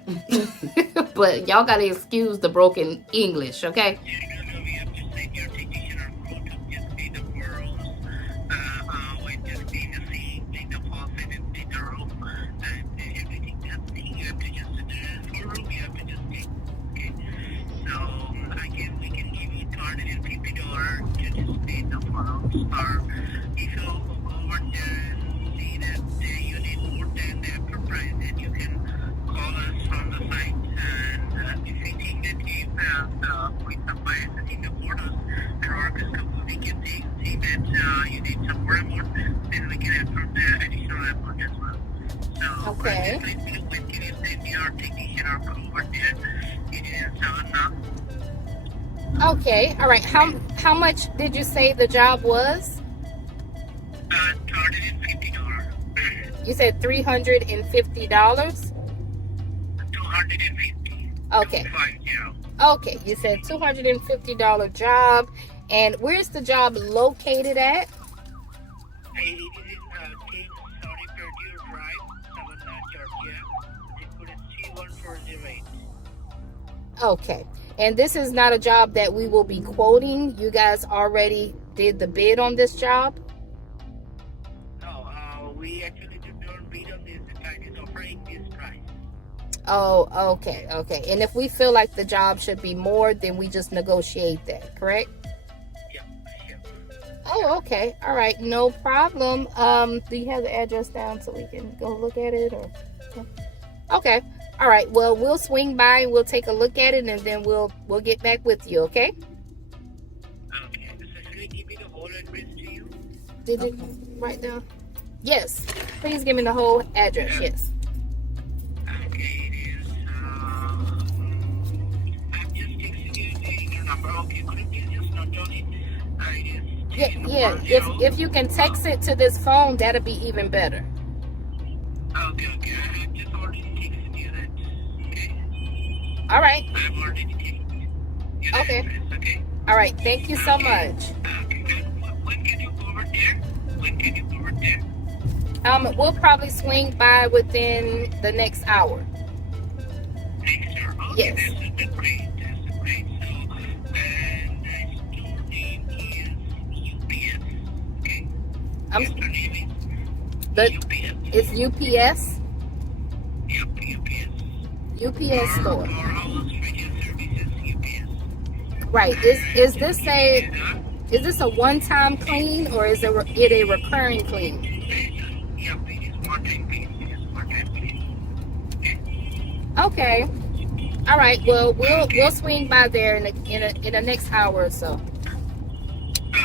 But y'all got to excuse the broken English, okay? We have to send your technician or crew to just clean the four rooms. And just clean the sink, clean the faucet, and clean the room. And everything that's clean, you have to just... The full room, you have to just clean. Okay? So, we can give you $250 to just clean the four rooms. Or if you go over there and see that you need more than the upper price, then you can call us from the site. And if you think that you have with the price in the photos and our company can see that you need some more amount, then we can approve the additional amount as well. So, Okay. when can you send your technician or crew over there? It is 7 now. Okay, all right. How much did you say the job was? $250. You said $350? 250. Okay. 250. Okay, you said $250 job. And where's the job located at? It is King Saudi Purdue Drive, Savannah, Georgia. It could be 31408. Okay. And this is not a job that we will be quoting. You guys already did the bid on this job? No, we actually don't bid on this. The client is offering this price. Oh, okay, okay. And if we feel like the job should be more, then we just negotiate that, correct? Yeah. Oh, okay. All right, no problem. Do you have the address down so we can go look at it, or? Okay. All right. Well, we'll swing by and we'll take a look at it, and then we'll get back with you. Okay? Okay. So should I give me the whole address to you? Did you write down? Yes. Please give me the whole address. Yes. Okay. It is. I'm just texting you your number. Okay. Could you please just note down it? It is. Yeah. If you can text it to this phone, that'll be even better. Okay. I have just already texted you that. Okay. All right. I've already texted you. Okay. Address, okay. All right. Thank you so much. Okay. When can you go over there? We'll probably swing by within the next hour. Next hour. Yes. That's great. So, the store name is UPS. Okay. It's UPS. Yep, UPS. UPS store. Or almost Fridges Services, UPS. Right. Is this a one-time clean or is it a recurring clean? Yep, it is one-time clean. Okay. All right. Well, we'll swing by there in the next hour or so.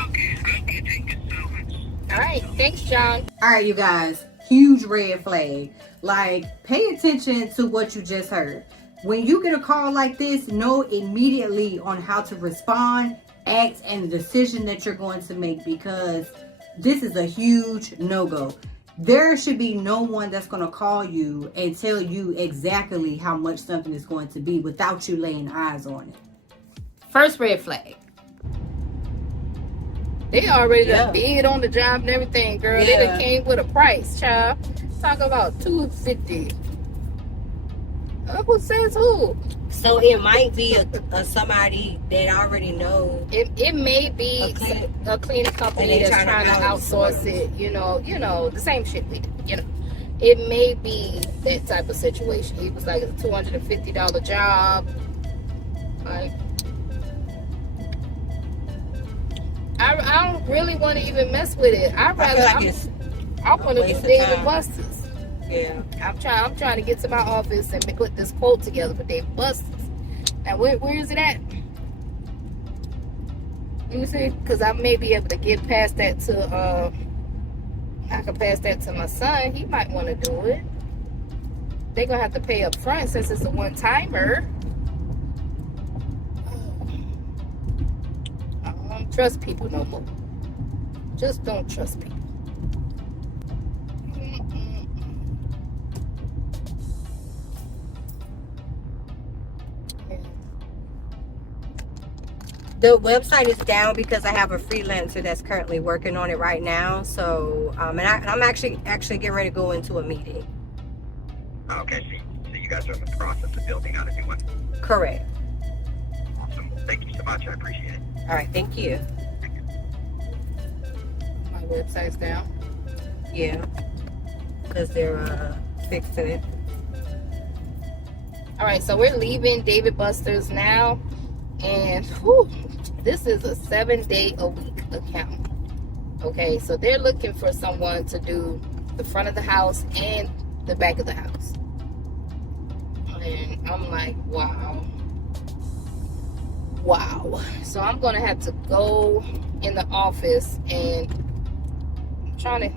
Okay, thank you so much. All right. Thanks, John. All right, you guys, huge red flag. Like, pay attention to what you just heard. When you get a call like this, know immediately on how to respond, act, and the decision that you're going to make, because this is a huge no-go. There should be no one that's going to call you and tell you exactly how much something is going to be without you laying eyes on it. First red flag. They already done bid on the job and everything, girl. They done came with a price, child. Talk about $250. Who says who? So it might be a somebody that already know. It may be a cleaning company that's trying to outsource it. You know, the same shit we do. You know, it may be that type of situation. He was like, it's a $250 job. Like, I don't really want to even mess with it. I want to do Dave & Buster's. Yeah, I'm trying to get to my office and put this quote together for Dave & Buster's. Now, where is it at? Let me see, because I may be able to get past that to I can pass that to my son. He might want to do it. They're gonna have to pay up front since it's a one-timer. I don't trust people no more. Just don't trust people. the website is down because I have a freelancer that's currently working on it right now. So, and I'm actually getting ready to go into a meeting. Okay, so you guys are in the process of building out a new one. Correct. Awesome. Thank you so much. I appreciate it. All right, thank you. My website's down. Yeah, because they're fixing it. All right, so we're leaving Dave & Buster's now, and whew, this is a 7-day-a-week account. Okay, so they're looking for someone to do the front of the house and the back of the house. And I'm like, wow. So I'm gonna have to go in the office, and I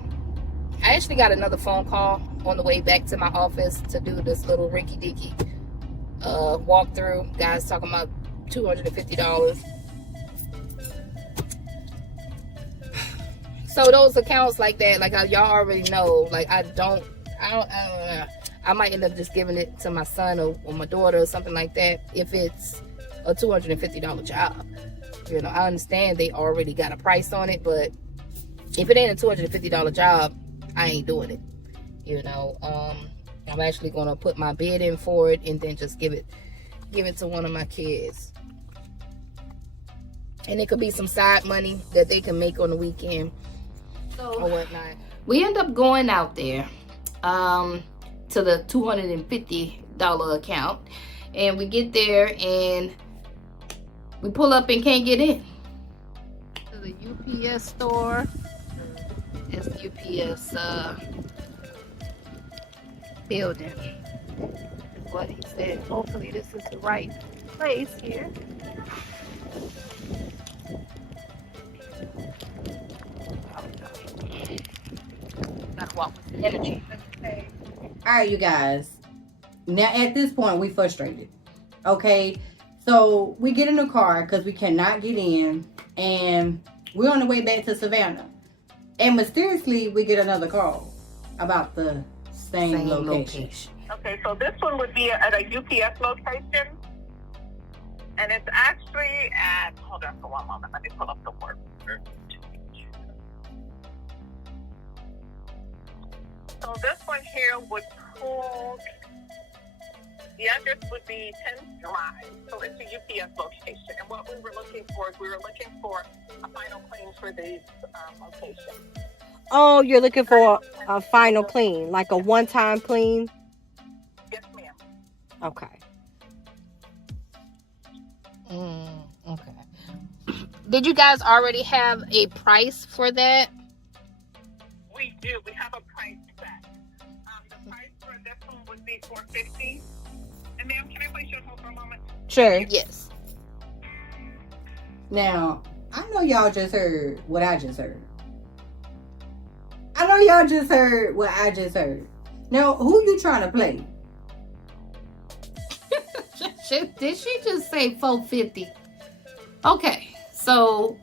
actually got another phone call on the way back to my office to do this little rinky-dinky walkthrough. Guys talking about $250. So those accounts like that, like y'all already know, like I might end up just giving it to my son or my daughter or something like that if it's a $250 job. You know, I understand they already got a price on it, but if it ain't a $250 job, I ain't doing it. You know, I'm actually gonna put my bid in for it and then just give it to one of my kids. And it could be some side money that they can make on the weekend or whatnot. We end up going out there to the $250 account, and we get there and we pull up and can't get in. To the UPS store. It's UPS building. What he said. Hopefully this is the right place here. Gotta walk with the energy. All right, you guys. Now at this point, we frustrated. Okay, so we get in the car because we cannot get in, and we're on the way back to Savannah. And mysteriously, we get another call about the same location. Okay, so this one would be at a UPS location. And it's actually at, hold on for one moment, let me pull up the word. So this one here would pull, the address would be 10th Drive. So it's a UPS location. And what we were looking for is a final clean for this location. Oh, you're looking for a final clean, like a one-time clean? Yes, ma'am. Okay. Okay. Did you guys already have a price for that? We do. We have a price set. The price for this one would be $450. And ma'am, can I place you on hold for a moment? Sure. Yes. Now, I know y'all just heard what I just heard. I know y'all just heard what I just heard. Now, who you trying to play? Did she just say 450? Okay, so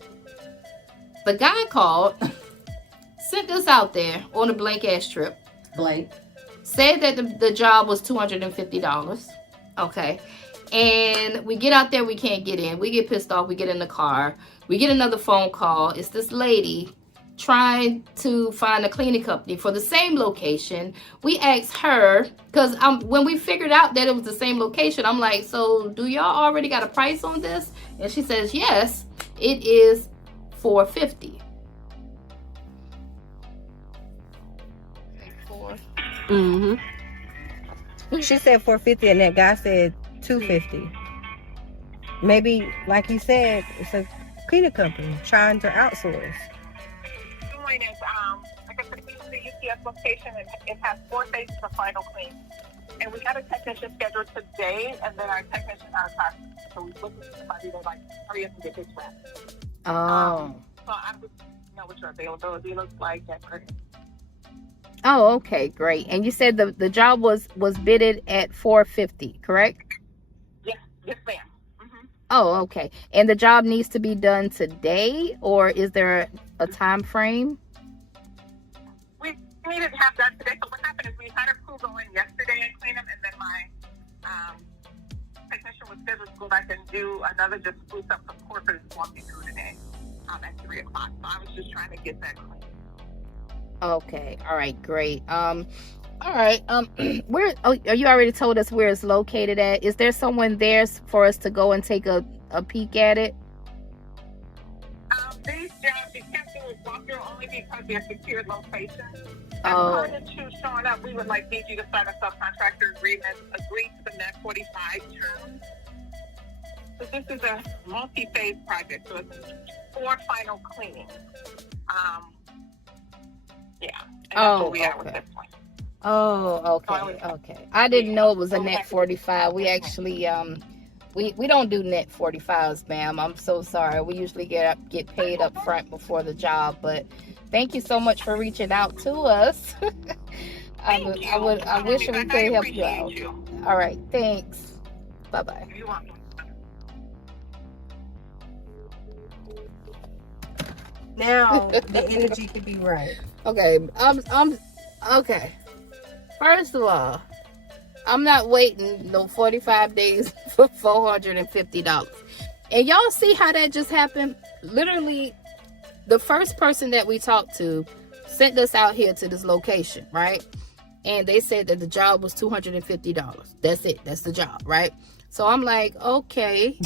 the guy called, sent us out there on a blank ass trip. Blank. Said that the job was $250. Okay. And we get out there, we can't get in. We get pissed off, we get in the car. We get another phone call. It's this lady trying to find a cleaning company for the same location. We asked her, because when we figured out that it was the same location, I'm like, so do y'all already got a price on this? And she says, yes, it is $450. She said $450 and that guy said $250. Maybe, like he said, it's a cleaning company trying to outsource. Point is, like I said, this is the UPS location, and it has 4 phases of final clean. And we got a technician scheduled today, and then our technician out of class. So we look at somebody that's like, hurry up and get this wrapped. Oh. So I would know what your availability looks like. Oh, okay, great. And you said the job was bidded at $450, correct? Yes, ma'am. Oh, okay. And the job needs to be done today, or is there a time frame? We needed to have that today. So what happened is we had a crew go in yesterday and clean them, and then my technician was scheduled to go back and do another, just spruce up some corporate walking through today at 3 o'clock. So I was just trying to get that clean. Okay. All right. Great. All right. Where? Oh, you already told us where it's located at. Is there someone there for us to go and take a peek at it? These jobs, you can't do a walkthrough only because they're secured locations. Oh. According to showing up, we would need you to sign a subcontractor agreement, agree to the net 45 terms. So this is a multi-phase project, so it's 4 final cleanings. Yeah. And that's where we are with this one. Oh, okay. I didn't know it was a net 45. We actually we don't do net 45s, ma'am. I'm so sorry. We usually get paid up front before the job, but thank you so much for reaching out to us. I wish we could help you out. All right, thanks. Bye-bye. You're welcome. Now the energy could be right. Okay, I'm okay. First of all, I'm not waiting no 45 days for $450. And y'all see how that just happened? Literally, the first person that we talked to sent us out here to this location, right? And they said that the job was $250. That's it. That's the job, right? So I'm like, okay.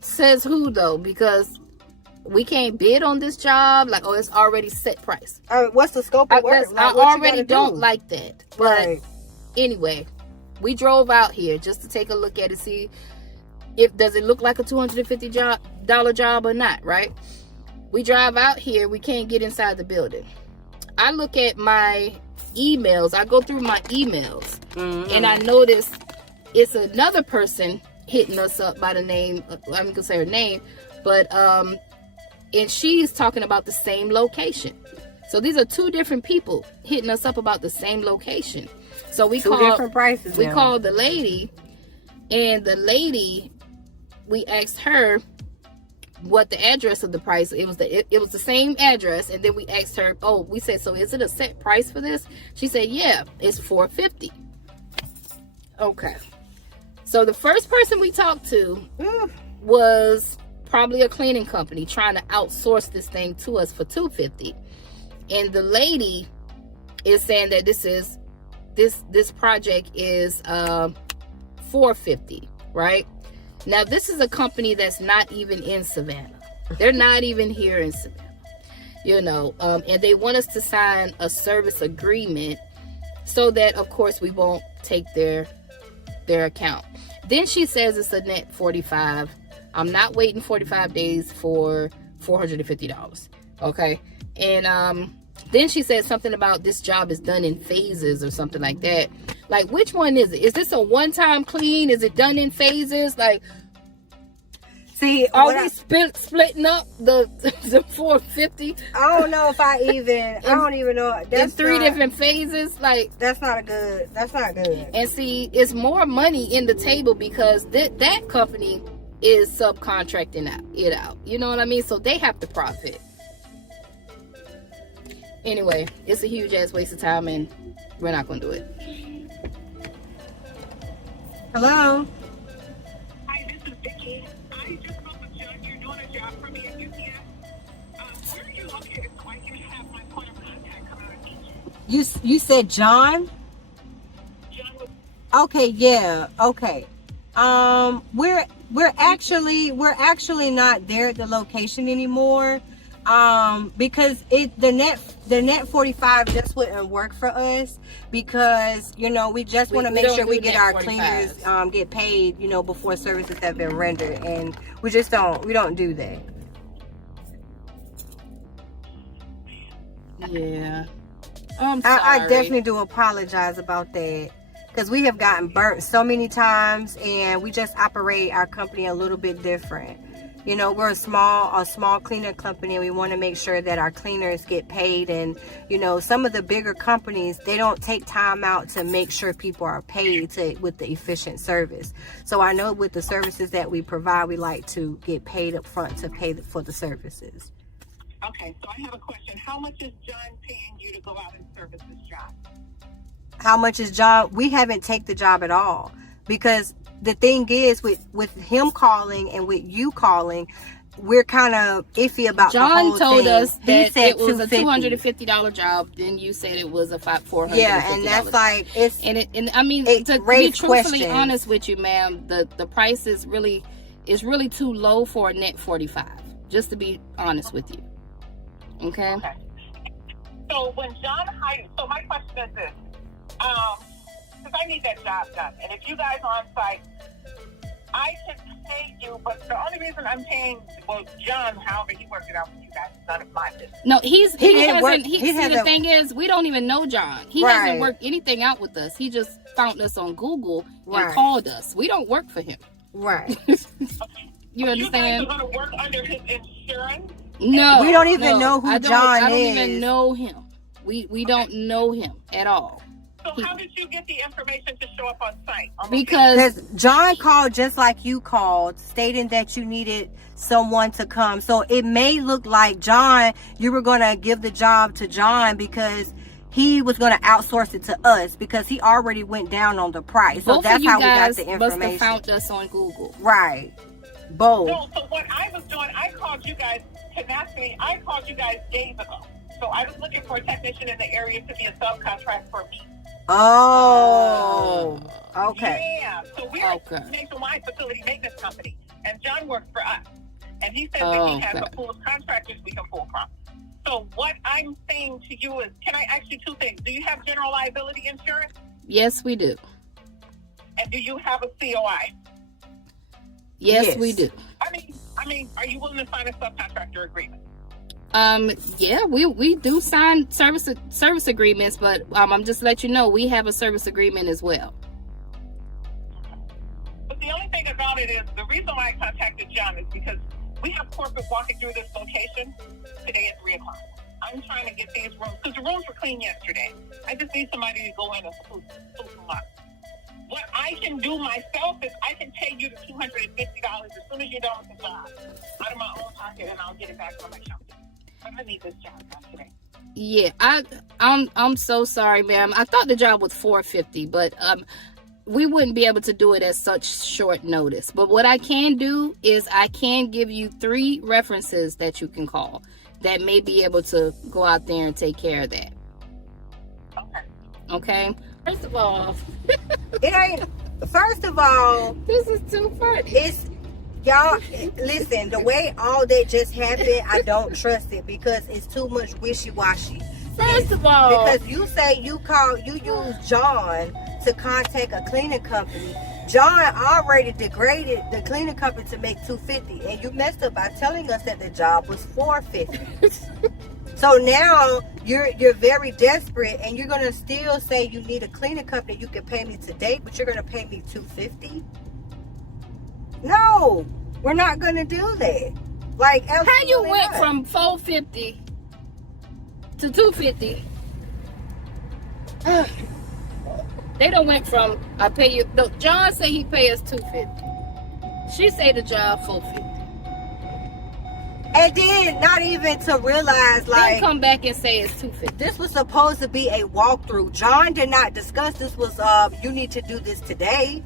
Says who though? Because we can't bid on this job. Like, oh, it's already set price. What's the scope of work? I already don't like that. But anyway, we drove out here just to take a look at it, see if does it look like a $250 job or not, right? We drive out here, we can't get inside the building. I look at my emails, I go through my emails, and I notice it's another person hitting us up by the name, I'm gonna say her name, but and she's talking about the same location. So these are 2 different people hitting us up about the same location. So we called different prices. We called the lady, and the lady, we asked her what the address of the price. It was the same address, and then we asked her, oh, we said, so is it a set price for this? She said, yeah, it's $450. Okay. So the first person we talked to was probably a cleaning company trying to outsource this thing to us for $250. And the lady is saying that this project is $450, right? Now this is a company that's not even in Savannah. They're not even here in Savannah, you know, and they want us to sign a service agreement so that, of course, we won't take their account. Then she says it's a net $45. I'm not waiting 45 days for $450. Okay. And then she said something about this job is done in phases or something like that. Like, which one is it? Is this a one-time clean? Is it done in phases? Like, see, are we splitting up the 450? I don't know if I don't even know. That's in 3 different phases. Like, that's not good. And see, it's more money in the table because that company is subcontracting it out. You know what I mean? So they have to profit. Anyway, it's a huge ass waste of time, and we're not gonna do it. Hello. Hi, this is Vicky. I just spoke with John. You're doing a job for me at UPS. Where are you located so I can have my point of contact come out and meet you? You said John? John was Okay, yeah. Okay. We're actually not there at the location anymore. Because the net 45 just wouldn't work for us, because, you know, we just want to make sure we get our cleaners get paid, you know, before services have been rendered, and we don't do that. Yeah. I'm sorry. I definitely do apologize about that, because we have gotten burnt so many times, and we just operate our company a little bit different. You know, we're a small cleaner company, and we want to make sure that our cleaners get paid. And, you know, some of the bigger companies, they don't take time out to make sure people are paid with the efficient service. So I know with the services that we provide, we like to get paid up front to pay for the services. okay. So I have a question. How much is John paying you to go out and service this job? How much is John? We haven't taken the job at all, because the thing is, with him calling and with you calling, we're kind of iffy about John the whole told thing. us that it was a $250. $250 job. Then you said it was a $450. Yeah, and that's like, it's, and I mean, it to be raised truthfully questions. honest with you, ma'am, the price is really too low for a net 45. Just to be honest with you. Okay. Okay. So when John hired, so my question is this, because I need that job done, and if you guys are on site, I can pay you, but the only reason I'm paying, well, John, however he worked it out with you guys, is none of my business. No, the thing is, we don't even know John. He hasn't worked anything out with us. He just found us on Google and called us. We don't work for him. Right. You understand? You guys are going to work under his insurance? No. We don't even know who John is. I don't even know him. We don't know him at all. So how did you get the information to show up on site? Because John called just like you called, stating that you needed someone to come. So it may look like John, you were going to give the job to John because he was going to outsource it to us, because he already went down on the price. So that's how we got the information. Must have found us on Google. Right. Both. No, so what I was doing, I called you guys, Tenacity, I called you guys days ago. So I was looking for a technician in the area to be a subcontract for me. Oh, okay. Yeah, so we're a nationwide facility maintenance company, and John works for us. And he says that he has a pool of contractors we can pull from. So what I'm saying to you is, can I ask you two things? Do you have general liability insurance? Yes, we do. And do you have a COI? Yes, we do. I mean, are you willing to sign a subcontractor agreement? Yeah, we do sign service agreements, but I'm just to let you know, we have a service agreement as well. But the only thing about it is, the reason why I contacted John is because we have corporate walking through this location today at 3 o'clock. I'm trying to get these rooms, because the rooms were clean yesterday. I just need somebody to go in and spruce them up. What I can do myself is I can pay you the $250 as soon as you're done with the job, out of my own pocket, and I'll get it back on my company. I need this job done today. Yeah, I'm so sorry, ma'am. I thought the job was $450, but we wouldn't be able to do it at such short notice. But what I can do is I can give you 3 references that you can call that may be able to go out there and take care of that. Okay. First of all, it ain't. First of all, this is too funny. It's y'all. Listen, the way all that just happened, I don't trust it because it's too much wishy-washy. First of all, because you say you use John to contact a cleaning company. John already degraded the cleaning company to make $250, and you messed up by telling us that the job was $450. So now you're very desperate, and you're gonna still say you need a cleaning company. You can pay me today, but you're gonna pay me $250. No, we're not gonna do that. Like, how you went from $450 to $250? They don't went from I pay you. No, John said he pay us $250. She say the job $450. And then not even to realize, like, then come back and say it's $250. This was supposed to be a walkthrough. John did not discuss this. Was you need to do this today.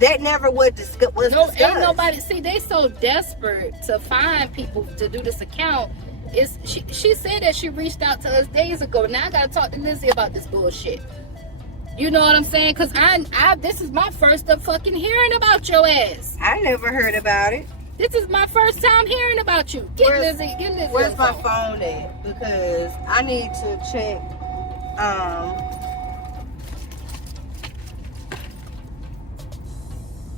That never was discussed. Ain't nobody. See, they so desperate to find people to do this account. She said that she reached out to us days ago. Now I gotta talk to Lizzie about this bullshit. You know what I'm saying? Cause I this is my first of fucking hearing about your ass. I never heard about it. This is my first time hearing about you. Get Lizzie. Where's my phone at? Because I need to check.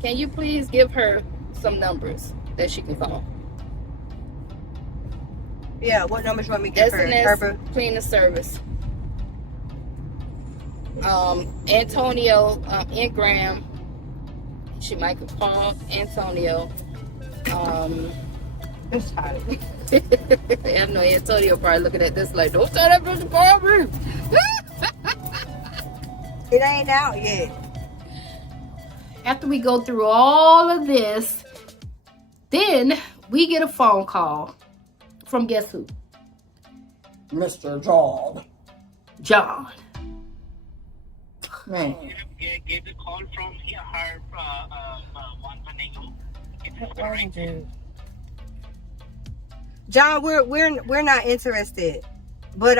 Can you please give her some numbers that she can call? Yeah, what numbers you want me to give her? S&S Cleaning Service. Antonio Ingram. She might call Antonio. It's tired. I know Antonio probably looking at this like, don't tell that bitch to call me. It ain't out yet. After we go through all of this, then we get a phone call from guess who? Mr. John. John. Man. Get the call from her John, we're not interested. But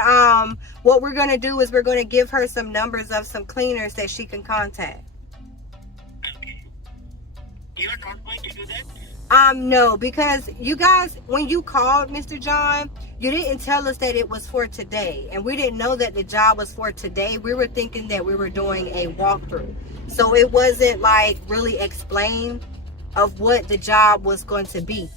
what we're gonna do is we're gonna give her some numbers of some cleaners that she can contact. Okay. You're not going to do that? No, because you guys, when you called Mr. John, you didn't tell us that it was for today, and we didn't know that the job was for today. We were thinking that we were doing a walkthrough, so it wasn't like really explained of what the job was going to be.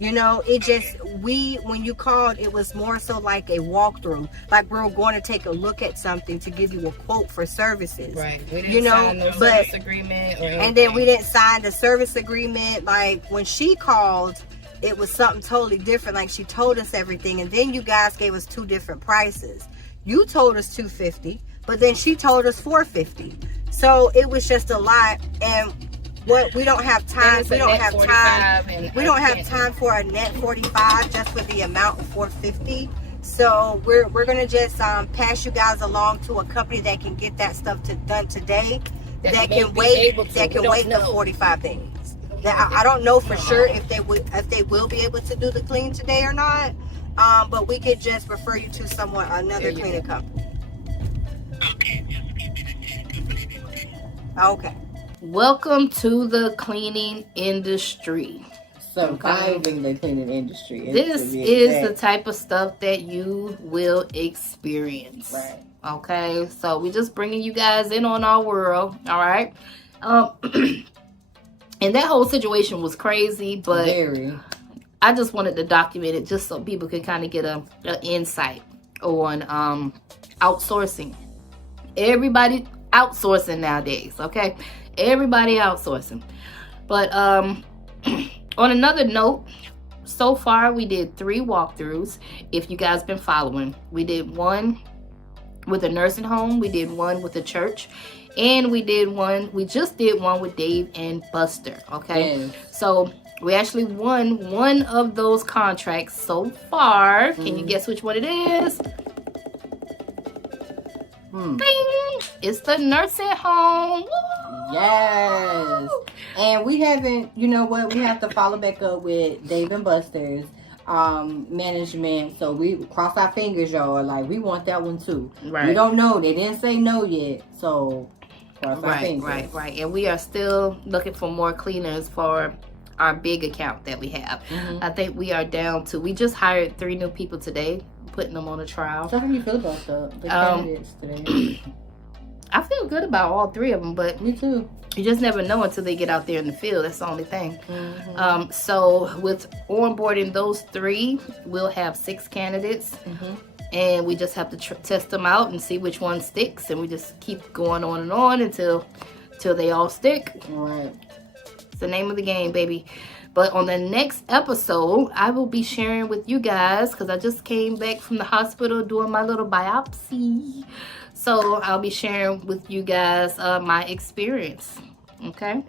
You know, it just, when you called, it was more so like a walkthrough. Like we were going to take a look at something to give you a quote for services. Right. We didn't sign no service agreement. And then we didn't sign the service agreement. Like when she called, it was something totally different. Like she told us everything. And then you guys gave us two different prices. You told us $250, but then she told us $450. So it was just a lot. And we don't have time. We don't have time. We don't have time for a net 45 just for the amount of $450. So we're gonna just pass you guys along to a company that can get that stuff done today. That can wait. That can wait the 45 days. I don't know for sure if they will be able to do the clean today or not. But we could just refer you to another cleaning company. Okay, just keep it in company. Okay. Welcome to the cleaning industry. Surviving the cleaning industry. This is the type of stuff that you will experience. Right. Okay, so we just bringing you guys in on our world. All right. And that whole situation was crazy, but I just wanted to document it just so people can kind of get an insight on outsourcing. Everybody outsourcing nowadays, okay? Everybody outsourcing. But on another note, so far we did 3 walkthroughs. If you guys been following, we did one with a nursing home, we did one with a church, and we just did one with Dave and Buster. Okay, yes. So we actually won one of those contracts so far. Can you guess which one it is? Ding! It's the nursing home. Woo! Yes. And we haven't, you know what, we have to follow back up with Dave and Buster's. management. So we cross our fingers, y'all. Like, we want that one too. Right. We don't know. They didn't say no yet. So cross our fingers. Right. And we are still looking for more cleaners for our big account that we have. I think we are down to, we just hired 3 new people today, putting them on a trial. So how do you feel about the candidates today? I feel good about all 3 of them, but me too. You just never know until they get out there in the field. That's the only thing. So with onboarding those 3, we'll have 6 candidates. And we just have to test them out and see which one sticks. And we just keep going on and on until they all stick. Right. It's the name of the game, baby. But on the next episode, I will be sharing with you guys, because I just came back from the hospital doing my little biopsy. So I'll be sharing with you guys my experience. Okay?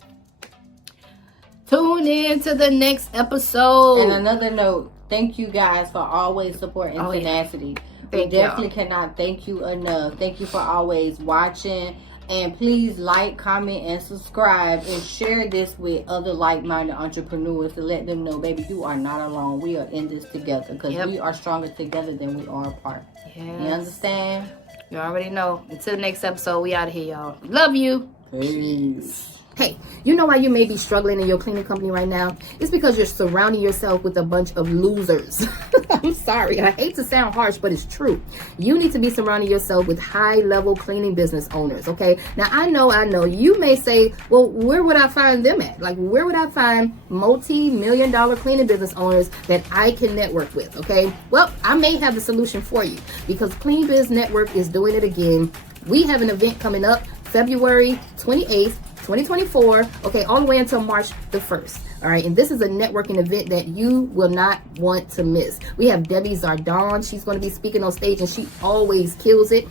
Tune in to the next episode. And another note, thank you guys for always supporting Tenacity. We definitely cannot thank you enough. Thank you for always watching. And please like, comment, and subscribe, and share this with other like-minded entrepreneurs to let them know, baby, you are not alone. We are in this together, because we are stronger together than we are apart. You understand? You already know. Until the next episode, we out of here, y'all. Love you. Peace. Hey, you know why you may be struggling in your cleaning company right now? It's because you're surrounding yourself with a bunch of losers. I'm sorry. I hate to sound harsh, but it's true. You need to be surrounding yourself with high-level cleaning business owners, okay? Now, I know. You may say, well, where would I find them at? Like, where would I find multi-million-dollar cleaning business owners that I can network with, okay? Well, I may have the solution for you, because Clean Biz Network is doing it again. We have an event coming up February 28th. 2024, okay, all the way until March the 1st. All right, and this is a networking event that you will not want to miss. We have Debbie Zardon. She's going to be speaking on stage, and she always kills it,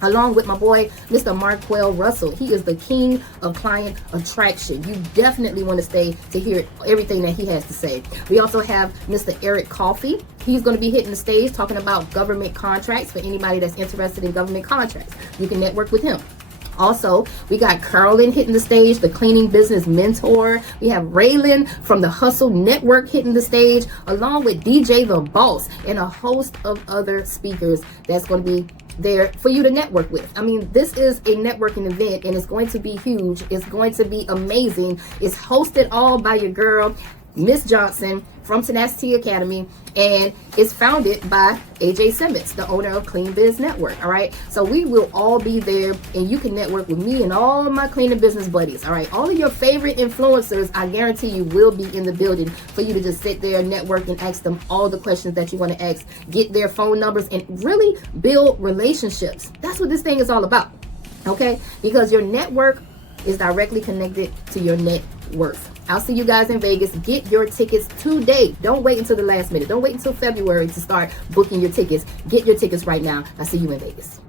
along with my boy, Mr. Marquell Russell. He is the king of client attraction. You definitely want to stay to hear everything that he has to say. We also have Mr. Eric Coffey. He's going to be hitting the stage talking about government contracts for anybody that's interested in government contracts. You can network with him. Also, we got Carolyn hitting the stage, the cleaning business mentor. We have Raylan from the Hustle Network hitting the stage, along with DJ The Boss and a host of other speakers that's going to be there for you to network with. I mean, this is a networking event, and it's going to be huge. It's going to be amazing. It's hosted all by your girl, Miss Johnson from Tenacity Academy, and it's founded by AJ Simmons, the owner of Clean Biz Network. All right, so we will all be there, and you can network with me and all of my cleaning business buddies. All right, all of your favorite influencers, I guarantee you, will be in the building for you to just sit there, network, and ask them all the questions that you want to ask, get their phone numbers, and really build relationships. That's what this thing is all about. Okay, because your network is directly connected to your net worth. I'll see you guys in Vegas. Get your tickets today. Don't wait until the last minute. Don't wait until February to start booking your tickets. Get your tickets right now. I'll see you in Vegas.